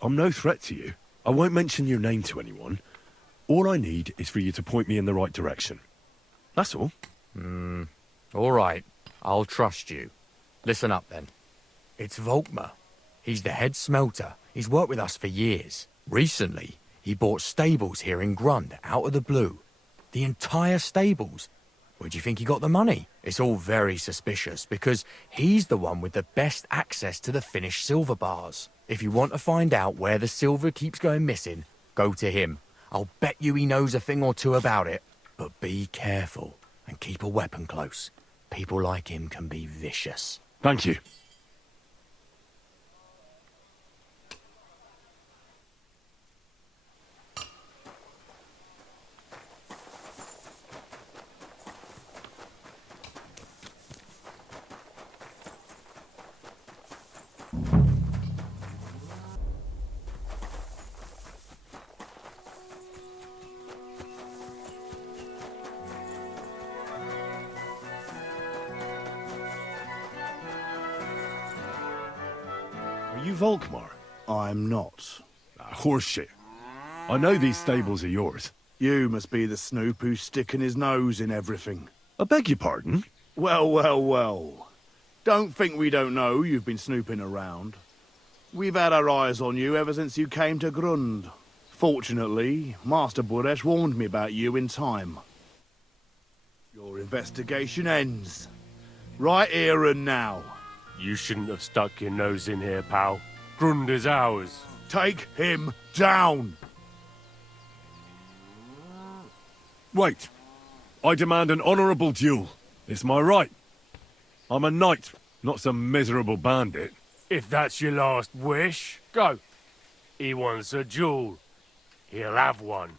I'm no threat to you. I won't mention your name to anyone. All I need is for you to point me in the right direction. That's all. All right. I'll trust you. Listen up, then. It's Volkmar. He's the head smelter. He's worked with us for years. Recently, he bought stables here in Grund out of the blue. The entire stables. Where do you think he got the money? It's all very suspicious because he's the one with the best access to the finished silver bars. If you want to find out where the silver keeps going missing, go to him. I'll bet you he knows a thing or two about it. But be careful and keep a weapon close. People like him can be vicious. Thank you. Are you Volkmar? I'm not. Horseshit. I know these stables are yours. You must be the snoop who's sticking his nose in everything. I beg your pardon? Well, well, well. Don't think we don't know you've been snooping around. We've had our eyes on you ever since you came to Grund. Fortunately, Master Buresh warned me about you in time. Your investigation ends. Right here and now. You shouldn't have stuck your nose in here, pal. Grund is ours. Take him down! Wait. I demand an honourable duel. It's my right. I'm a knight, not some miserable bandit. If that's your last wish, go. He wants a duel. He'll have one.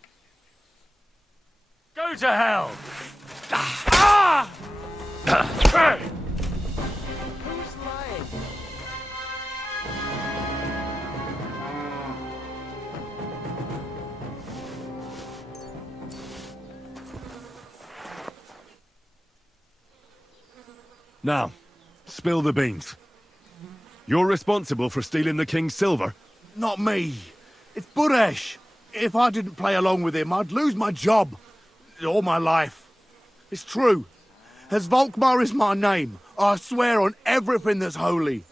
Go to hell! Ah! Hey! Who's lying? Now, spill the beans. You're responsible for stealing the king's silver? Not me. It's Buresh. If I didn't play along with him, I'd lose my job. All my life. It's true. As Volkmar is my name, I swear on everything that's holy.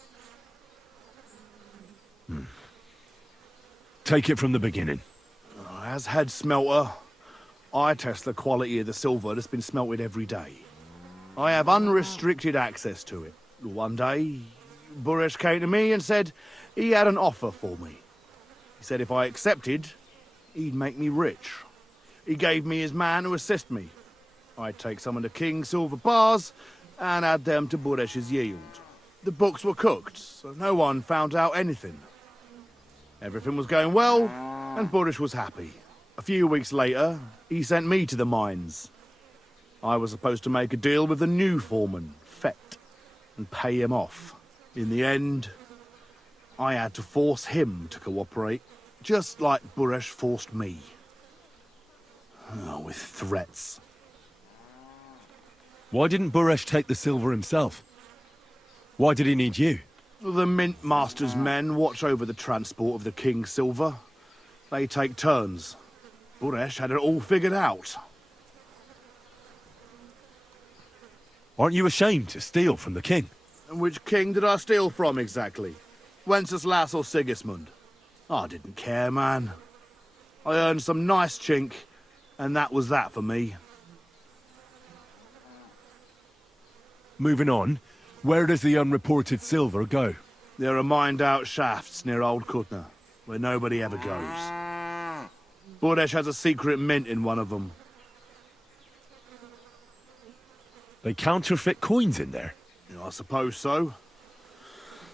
Take it from the beginning. As head smelter, I test the quality of the silver that's been smelted every day. I have unrestricted access to it. One day, Buresh came to me and said he had an offer for me. He said if I accepted, he'd make me rich. He gave me his man to assist me. I'd take some of the king's silver bars and add them to Buresh's yield. The books were cooked, so no one found out anything. Everything was going well, and Buresh was happy. A few weeks later, he sent me to the mines. I was supposed to make a deal with the new foreman, Fett, and pay him off. In the end, I had to force him to cooperate, just like Buresh forced me. Oh, with threats. Why didn't Buresh take the silver himself? Why did he need you? The Mint Master's men watch over the transport of the king's silver. They take turns. Buresh had it all figured out. Aren't you ashamed to steal from the king? And which king did I steal from exactly? Wenceslas or Sigismund? I didn't care, man. I earned some nice chink, and that was that for me. Moving on, where does the unreported silver go? There are mined-out shafts near Old Kutna, where nobody ever goes. Buresh has a secret mint in one of them. They counterfeit coins in there? Yeah, I suppose so.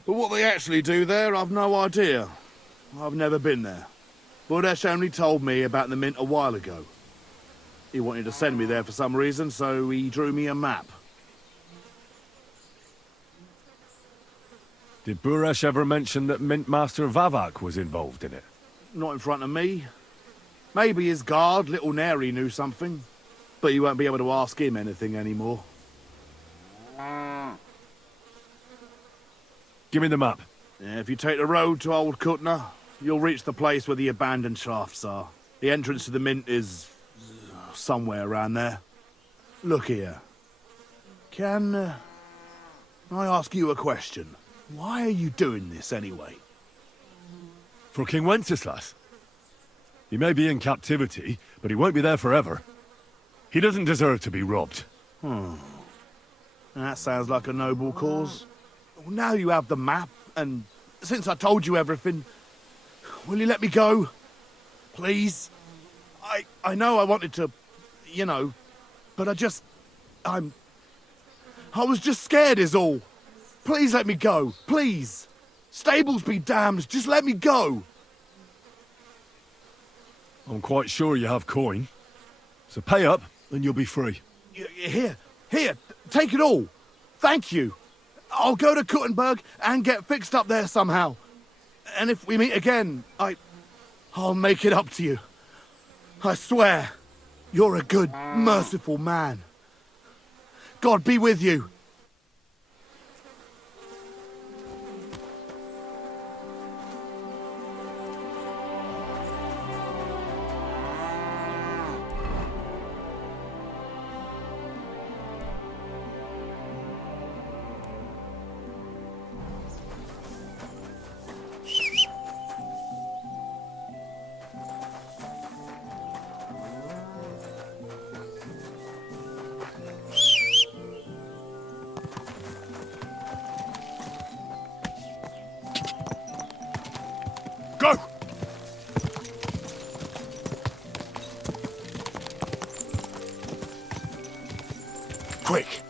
But what they actually do there, I've no idea. I've never been there. Buresh only told me about the mint a while ago. He wanted to send me there for some reason, so he drew me a map. Did Buresh ever mention that Mint Master Vavak was involved in it? Not in front of me. Maybe his guard, Little Neri, knew something. But you won't be able to ask him anything anymore. Give me the map. Yeah, if you take the road to Old Kutna, you'll reach the place where the abandoned shafts are. The entrance to the mint is somewhere around there. Look here. Can I ask you a question? Why are you doing this anyway? For King Wenceslas. He may be in captivity, but he won't be there forever. He doesn't deserve to be robbed. That sounds like a noble cause. Now you have the map, and since I told you everything, will you let me go? Please? I know I wanted to, you know, but I was just scared is all. Please let me go, please. Stables be damned, just let me go. I'm quite sure you have coin. So pay up, and you'll be free. Here, take it all. Thank you. I'll go to Kuttenberg and get fixed up there somehow. And if we meet again, I'll make it up to you. I swear, you're a good, merciful man. God be with you. Go! Quick!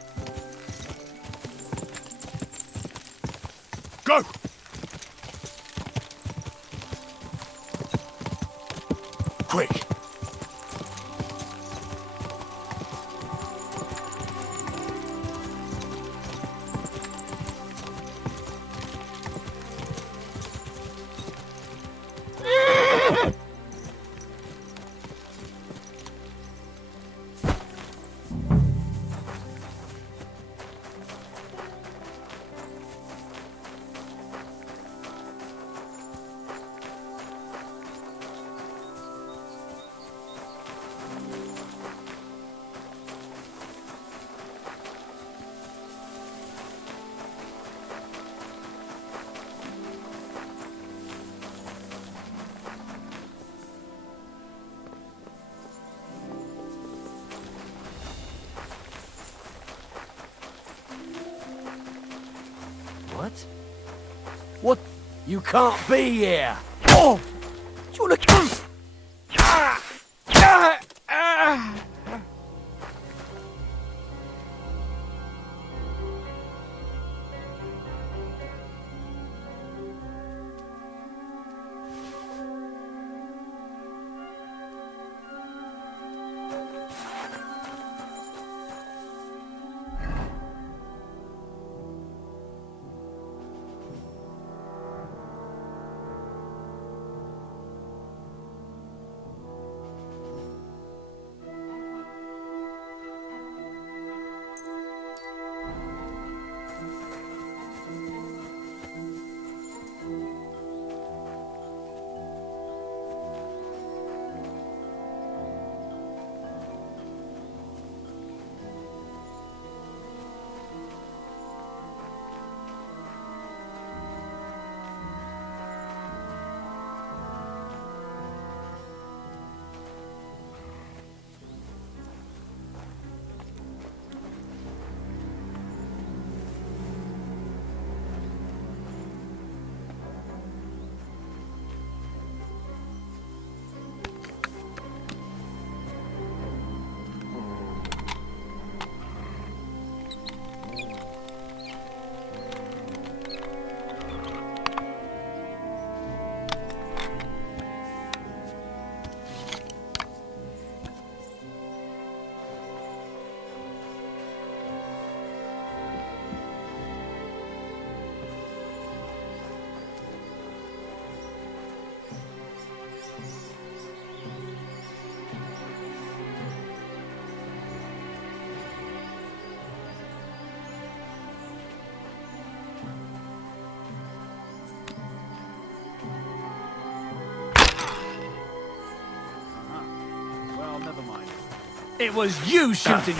Go! Quick! What? What? You can't be here! Oh! Do you wanna come? It was you shooting.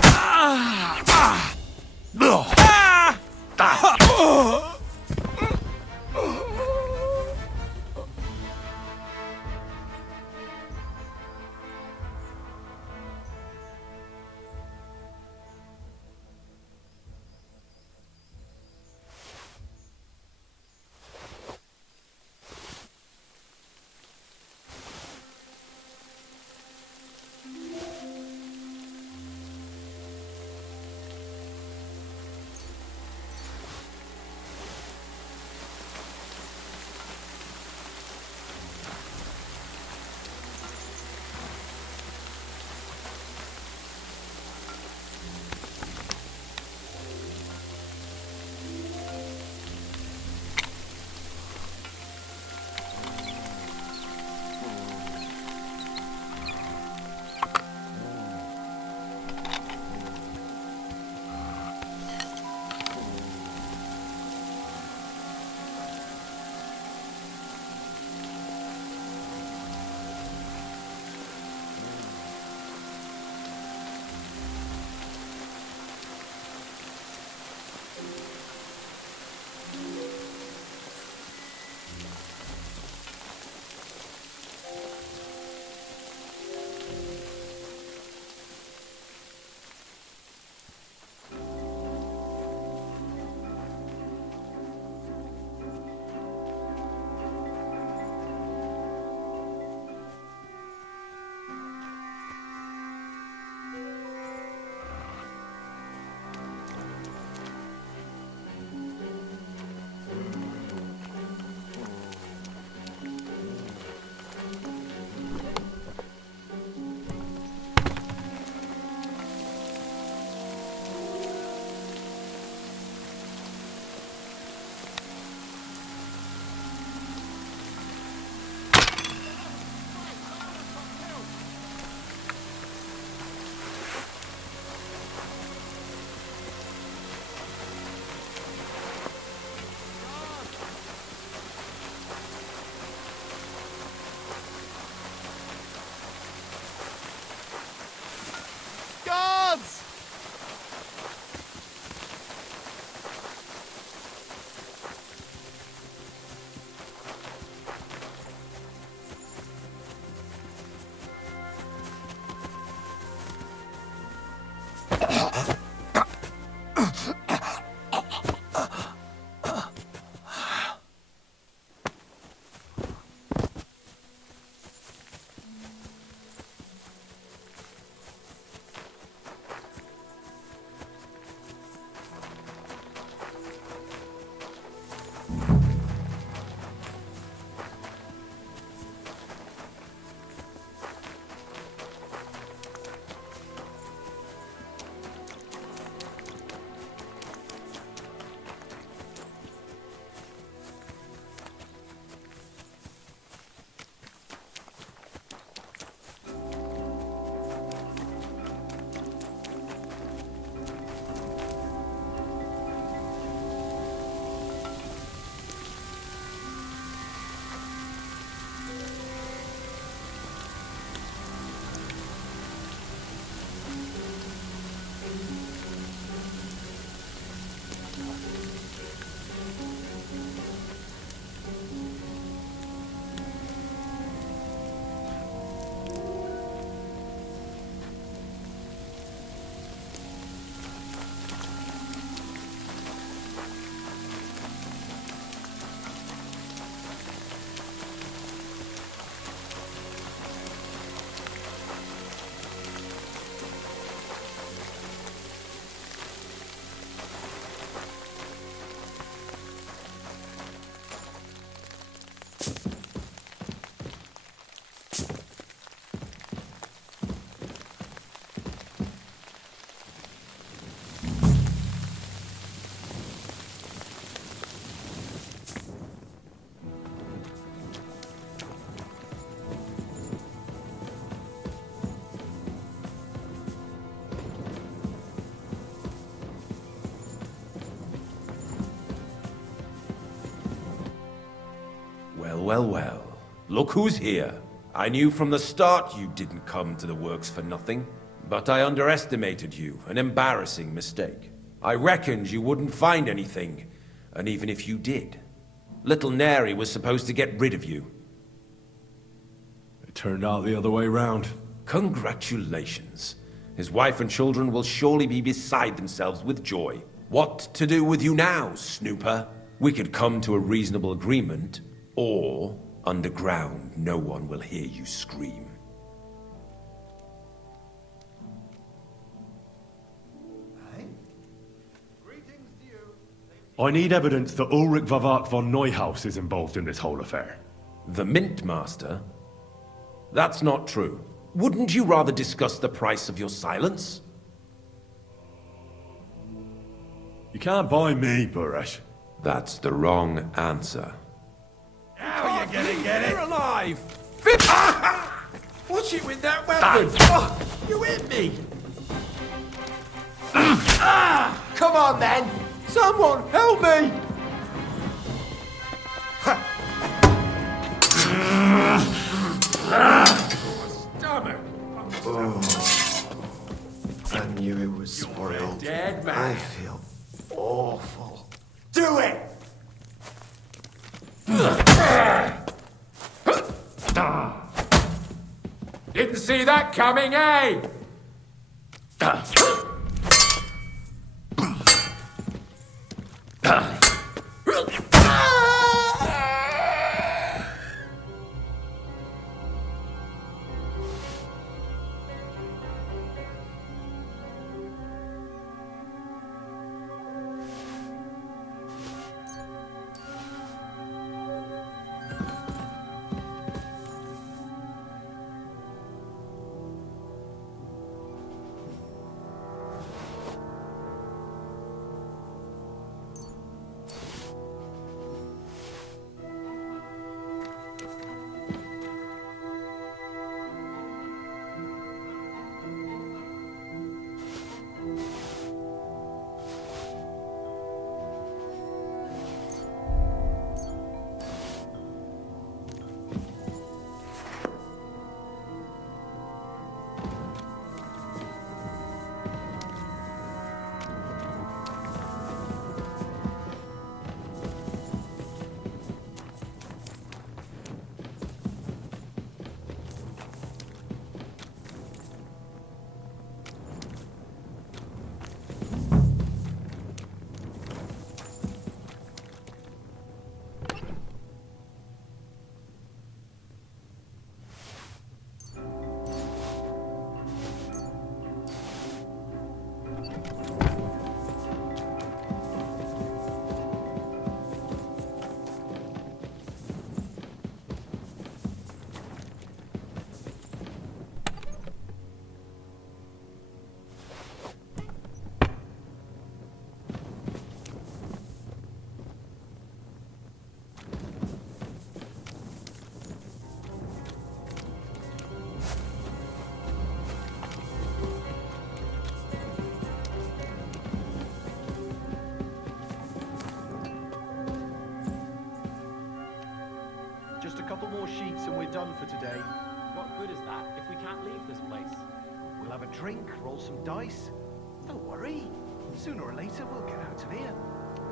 well, well. Look who's here. I knew from the start you didn't come to the works for nothing. But I underestimated you, an embarrassing mistake. I reckoned you wouldn't find anything, and even if you did, little Neri was supposed to get rid of you. It turned out the other way round. Congratulations. His wife and children will surely be beside themselves with joy. What to do with you now, snooper? We could come to a reasonable agreement, or underground no one will hear you scream. I need evidence that Ulrich Vavak von Neuhaus is involved in this whole affair. The Mint Master? That's not true. Wouldn't you rather discuss the price of your silence? You can't buy me, Buresh. That's the wrong answer. Now you're gonna get it! You're alive! What's it with that weapon? You hit me! Come on then! Someone help me! Stomach! I knew it was spoiled. Dead man. I feel awful. Do it! Didn't see that coming, eh? Just a couple more sheets and we're done for today. What good is that if we can't leave this place? We'll have a drink, roll some dice. Don't worry. Sooner or later we'll get out of here.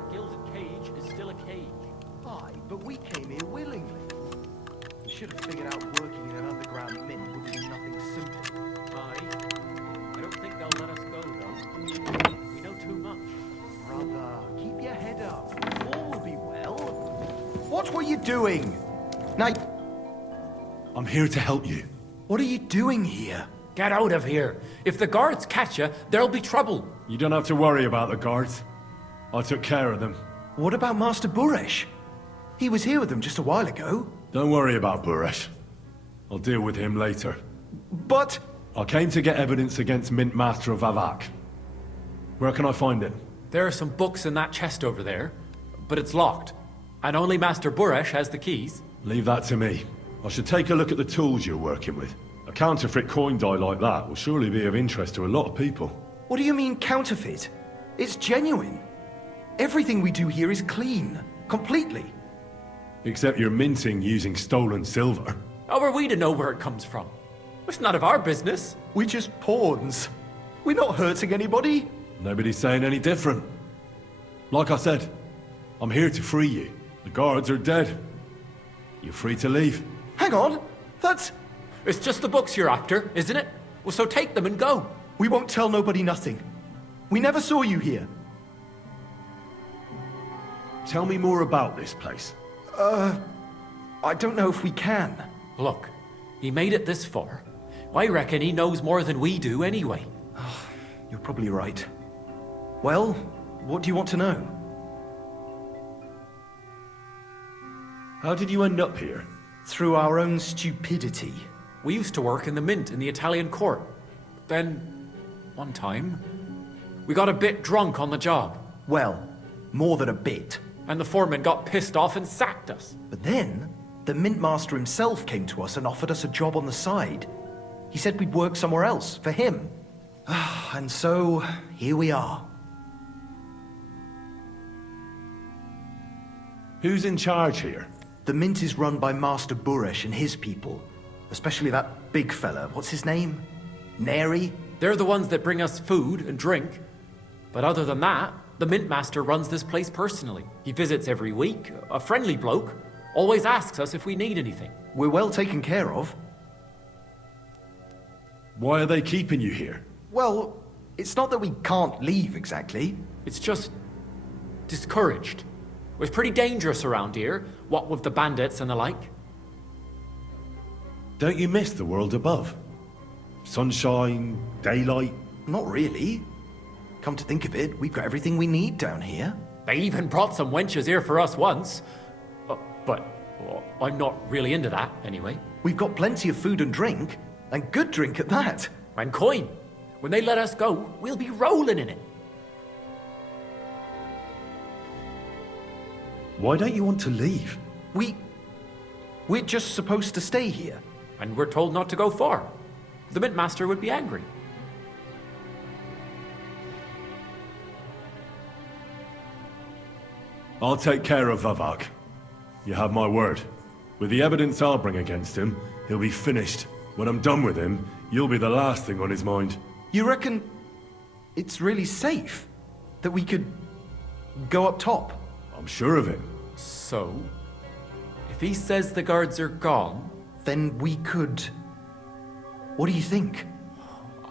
A gilded cage is still a cage. Aye, but we came here willingly. We should have figured out working in an underground mint would be nothing simple. Aye. I don't think they'll let us go, though. We know too much. Brother, keep your head up. All will be well. What were you doing? Night. I'm here to help you. What are you doing here? Get out of here. If the guards catch you, there'll be trouble. You don't have to worry about the guards. I took care of them. What about Master Buresh? He was here with them just a while ago. Don't worry about Buresh. I'll deal with him later. But... I came to get evidence against Mint Master Vavak. Where can I find it? There are some books in that chest over there, but it's locked. And only Master Buresh has the keys. Leave that to me. I should take a look at the tools you're working with. A counterfeit coin die like that will surely be of interest to a lot of people. What do you mean counterfeit? It's genuine. Everything we do here is clean. Completely. Except you're minting using stolen silver. How are we to know where it comes from? It's none of our business. We're just pawns. We're not hurting anybody. Nobody's saying any different. Like I said, I'm here to free you. The guards are dead. You're free to leave. Hang on, that's... It's just the books you're after, isn't it? Well, so take them and go. We won't tell nobody nothing. We never saw you here. Tell me more about this place. I don't know if we can. Look, he made it this far. I reckon he knows more than we do anyway. You're probably right. Well, what do you want to know? How did you end up here? Through our own stupidity. We used to work in the mint in the Italian court. Then, one time, we got a bit drunk on the job. Well, more than a bit. And the foreman got pissed off and sacked us. But then, the mint master himself came to us and offered us a job on the side. He said we'd work somewhere else, for him. And so, here we are. Who's in charge here? The mint is run by Master Buresh and his people. Especially that big fella. What's his name? Neri? They're the ones that bring us food and drink. But other than that, the mint master runs this place personally. He visits every week, a friendly bloke. Always asks us if we need anything. We're well taken care of. Why are they keeping you here? Well, it's not that we can't leave exactly. It's just discouraged. It's pretty dangerous around here, what with the bandits and the like. Don't you miss the world above? Sunshine, daylight? Not really. Come to think of it, we've got everything we need down here. They even brought some wenches here for us once. But I'm not really into that, anyway. We've got plenty of food and drink, and good drink at that. And coin. When they let us go, we'll be rolling in it. Why don't you want to leave? We're just supposed to stay here. And we're told not to go far. The mint master would be angry. I'll take care of Vavak. You have my word. With the evidence I'll bring against him, he'll be finished. When I'm done with him, you'll be the last thing on his mind. You reckon it's really safe that we could go up top? I'm sure of it. So, if he says the guards are gone... Then we could... What do you think?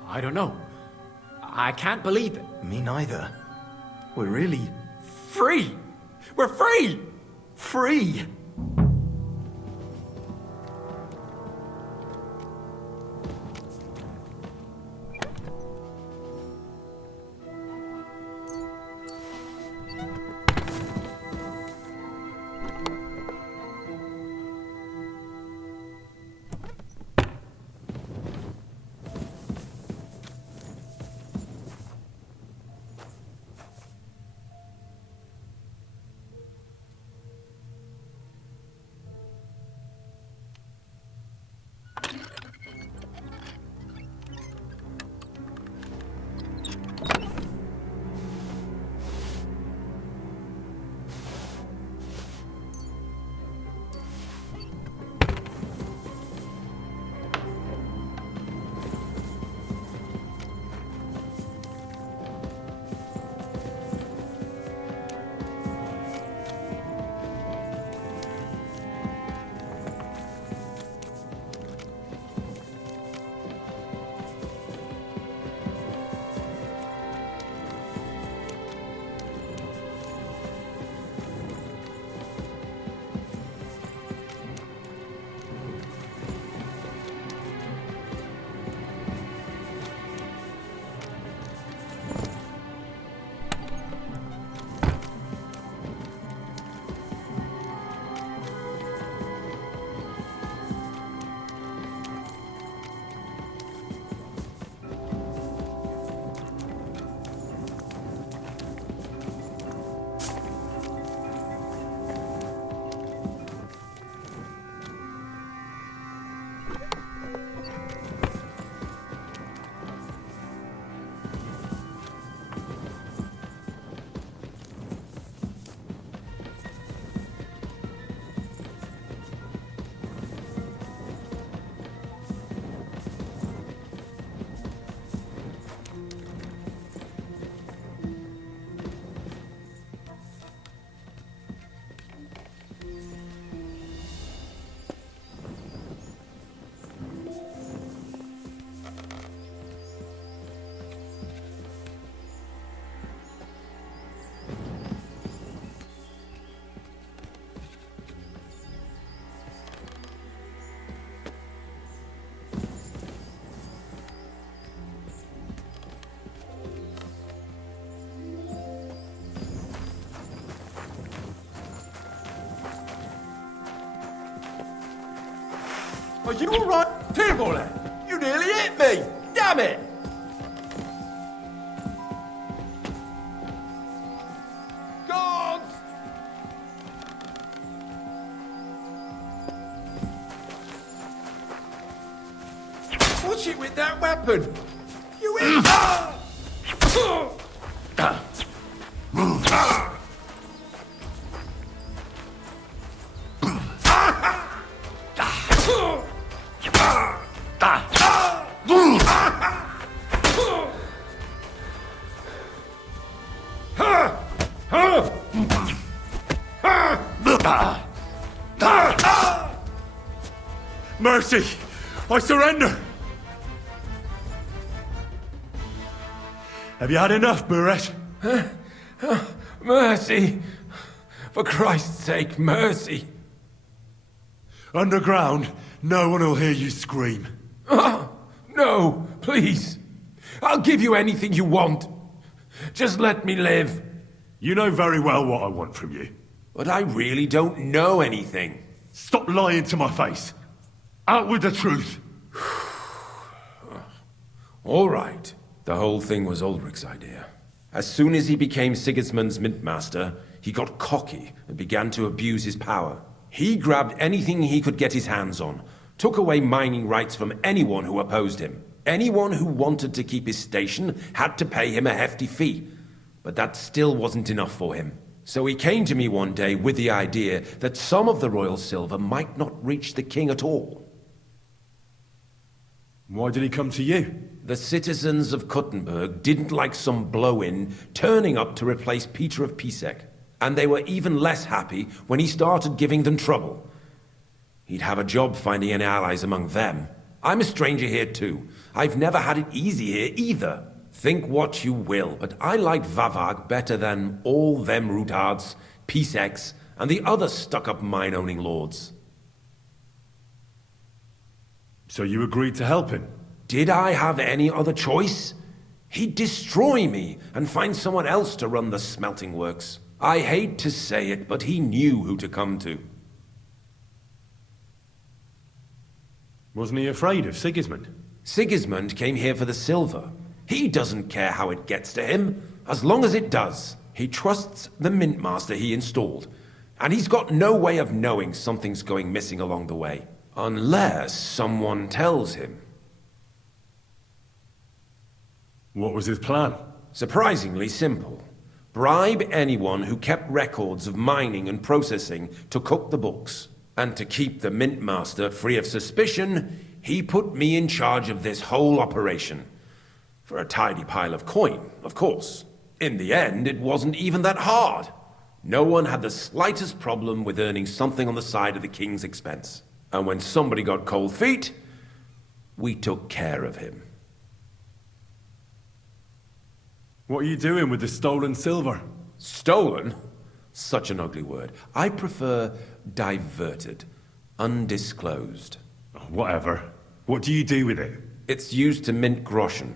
I don't know. I can't believe it. Me neither. We're really... Free! We're free! Free! Are you alright? Timberley! You nearly hit me! Damn it! Guards! Watch it with that weapon! You hit! Mercy! I surrender! Have you had enough, Buret? Mercy! For Christ's sake, mercy! Underground, no one will hear you scream. No, please. I'll give you anything you want. Just let me live. You know very well what I want from you. But I really don't know anything. Stop lying to my face. Out with the truth. All right. The whole thing was Ulrich's idea. As soon as he became Sigismund's Mintmaster, he got cocky and began to abuse his power. He grabbed anything he could get his hands on, took away mining rights from anyone who opposed him. Anyone who wanted to keep his station had to pay him a hefty fee. But that still wasn't enough for him. So he came to me one day with the idea that some of the royal silver might not reach the king at all. Why did he come to you? The citizens of Kuttenberg didn't like some blow-in turning up to replace Peter of Pisek. And they were even less happy when he started giving them trouble. He'd have a job finding any allies among them. I'm a stranger here too. I've never had it easy here either. Think what you will, but I like Vavag better than all them Rutards, Piseks, and the other stuck-up mine-owning lords. So you agreed to help him? Did I have any other choice? He'd destroy me and find someone else to run the smelting works. I hate to say it, but he knew who to come to. Wasn't he afraid of Sigismund? Sigismund came here for the silver. He doesn't care how it gets to him, as long as it does. He trusts the Mintmaster he installed, and he's got no way of knowing something's going missing along the way. Unless someone tells him. What was his plan? Surprisingly simple. Bribe anyone who kept records of mining and processing to cook the books. And to keep the Mintmaster free of suspicion, he put me in charge of this whole operation. For a tidy pile of coin, of course. In the end, it wasn't even that hard. No one had the slightest problem with earning something on the side of the king's expense. And when somebody got cold feet, we took care of him. What are you doing with the stolen silver? Stolen? Such an ugly word. I prefer diverted, undisclosed. Whatever. What do you do with it? It's used to mint groschen.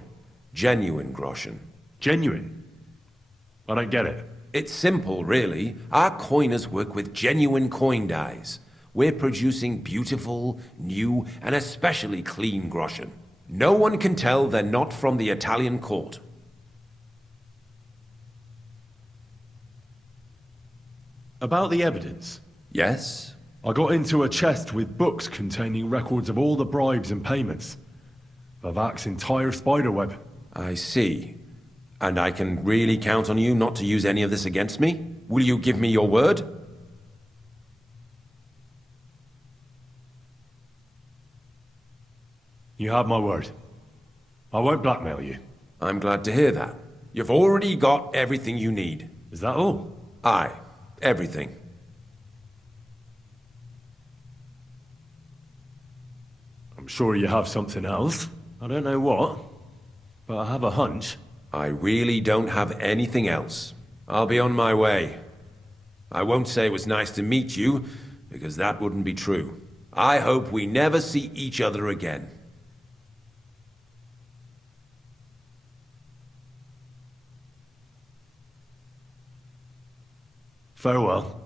Genuine groschen. Genuine? I don't get it. It's simple, really. Our coiners work with genuine coin dies. We're producing beautiful, new, and especially clean groschen. No one can tell they're not from the Italian court. About the evidence? Yes? I got into a chest with books containing records of all the bribes and payments. Vavak's entire spiderweb. I see. And I can really count on you not to use any of this against me? Will you give me your word? You have my word. I won't blackmail you. I'm glad to hear that. You've already got everything you need. Is that all? Aye. Everything. I'm sure you have something else. I don't know what, but I have a hunch. I really don't have anything else. I'll be on my way. I won't say it was nice to meet you, because that wouldn't be true. I hope we never see each other again. Farewell.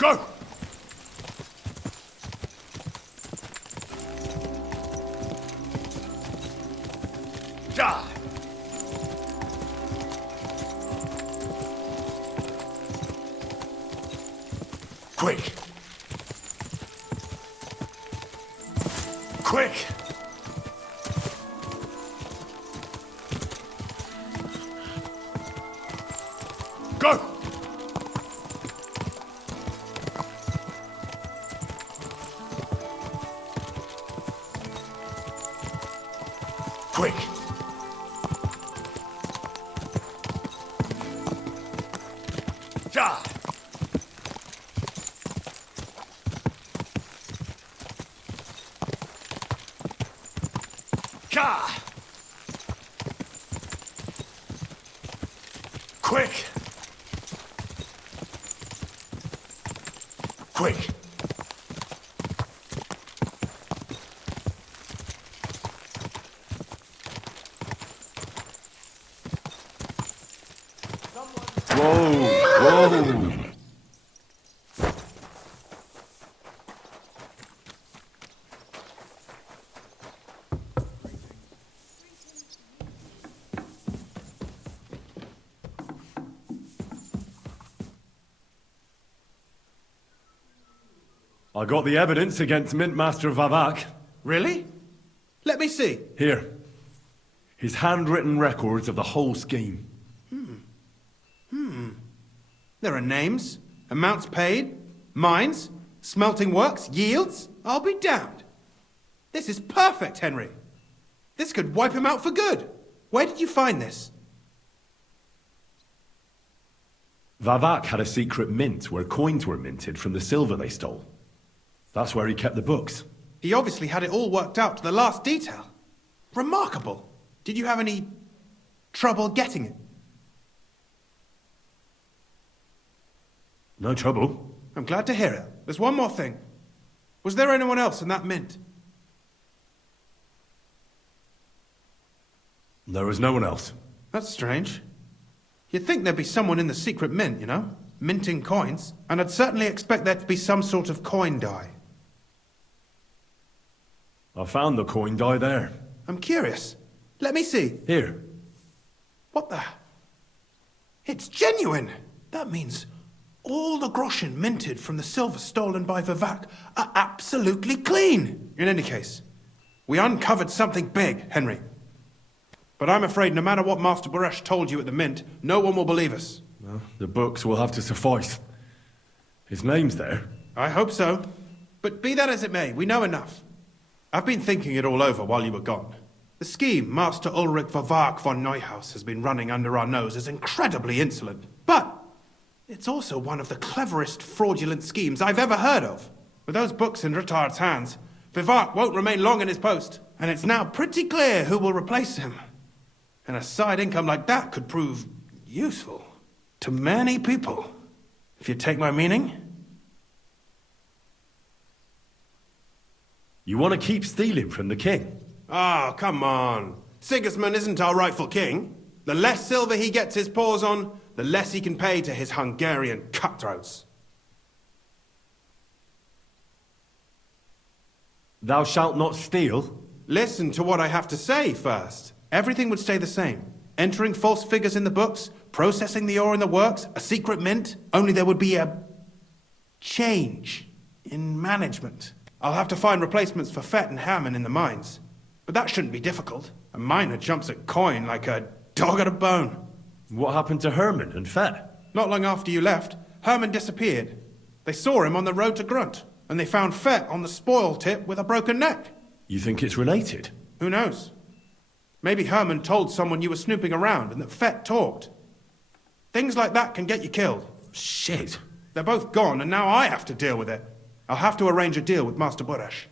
Go! Ja! Quick! Quick! Go! Quick! Ja! Ja! Quick! Quick! Whoa! Whoa! I got the evidence against Mintmaster Vavak. Really? Let me see. Here. His handwritten records of the whole scheme. There are names, amounts paid, mines, smelting works, yields. I'll be damned. This is perfect, Henry. This could wipe him out for good. Where did you find this? Vavak had a secret mint where coins were minted from the silver they stole. That's where he kept the books. He obviously had it all worked out to the last detail. Remarkable. Did you have any trouble getting it? No trouble. I'm glad to hear it. There's one more thing. Was there anyone else in that mint? There was no one else. That's strange. You'd think there'd be someone in the secret mint, you know? Minting coins. And I'd certainly expect there to be some sort of coin die. I found the coin die there. I'm curious. Let me see. Here. What the? It's genuine! That means all the groschen minted from the silver stolen by Vivak are absolutely clean! In any case, we uncovered something big, Henry. But I'm afraid no matter what Master Baresh told you at the mint, no one will believe us. Well, the books will have to suffice. His name's there. I hope so. But be that as it may, we know enough. I've been thinking it all over while you were gone. The scheme Master Ulrich Vavak von Neuhaus has been running under our nose is incredibly insolent. But it's also one of the cleverest fraudulent schemes I've ever heard of. With those books in Rittard's hands, Vivak won't remain long in his post, and it's now pretty clear who will replace him. And a side income like that could prove useful to many people, if you take my meaning. You want to keep stealing from the king? Oh, come on. Sigismund isn't our rightful king. The less silver he gets his paws on, the less he can pay to his Hungarian cutthroats. Thou shalt not steal? Listen to what I have to say first. Everything would stay the same. Entering false figures in the books, processing the ore in the works, a secret mint, only there would be a change in management. I'll have to find replacements for Fett and Hammond in the mines. But that shouldn't be difficult. A miner jumps at coin like a dog at a bone. What happened to Herman and Fett? Not long after you left, Herman disappeared. They saw him on the road to Grunt, and they found Fett on the spoil tip with a broken neck. You think it's related? Who knows? Maybe Herman told someone you were snooping around and that Fett talked. Things like that can get you killed. Shit. They're both gone, and now I have to deal with it. I'll have to arrange a deal with Master Boresh.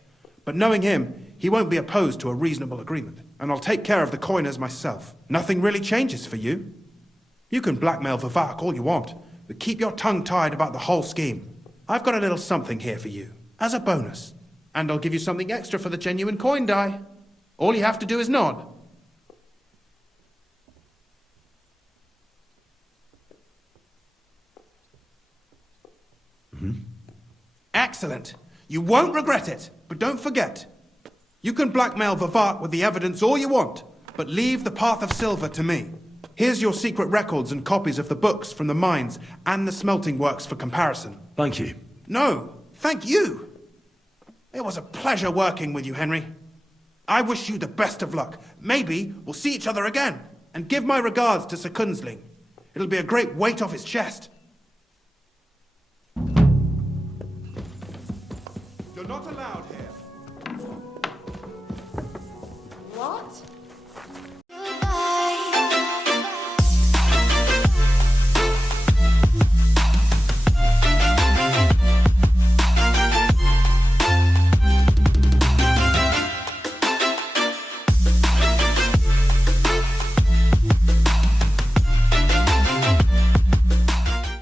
But knowing him, he won't be opposed to a reasonable agreement. And I'll take care of the coiners myself. Nothing really changes for you. You can blackmail Vivak all you want, but keep your tongue tied about the whole scheme. I've got a little something here for you, as a bonus. And I'll give you something extra for the genuine coin die. All you have to do is nod. Excellent. You won't regret it, but don't forget. You can blackmail Vivart with the evidence all you want, but leave the Path of Silver to me. Here's your secret records and copies of the books from the mines and the smelting works for comparison. Thank you. No, thank you. It was a pleasure working with you, Henry. I wish you the best of luck. Maybe we'll see each other again. And give my regards to Sir Kunsling. It'll be a great weight off his chest. You're not allowed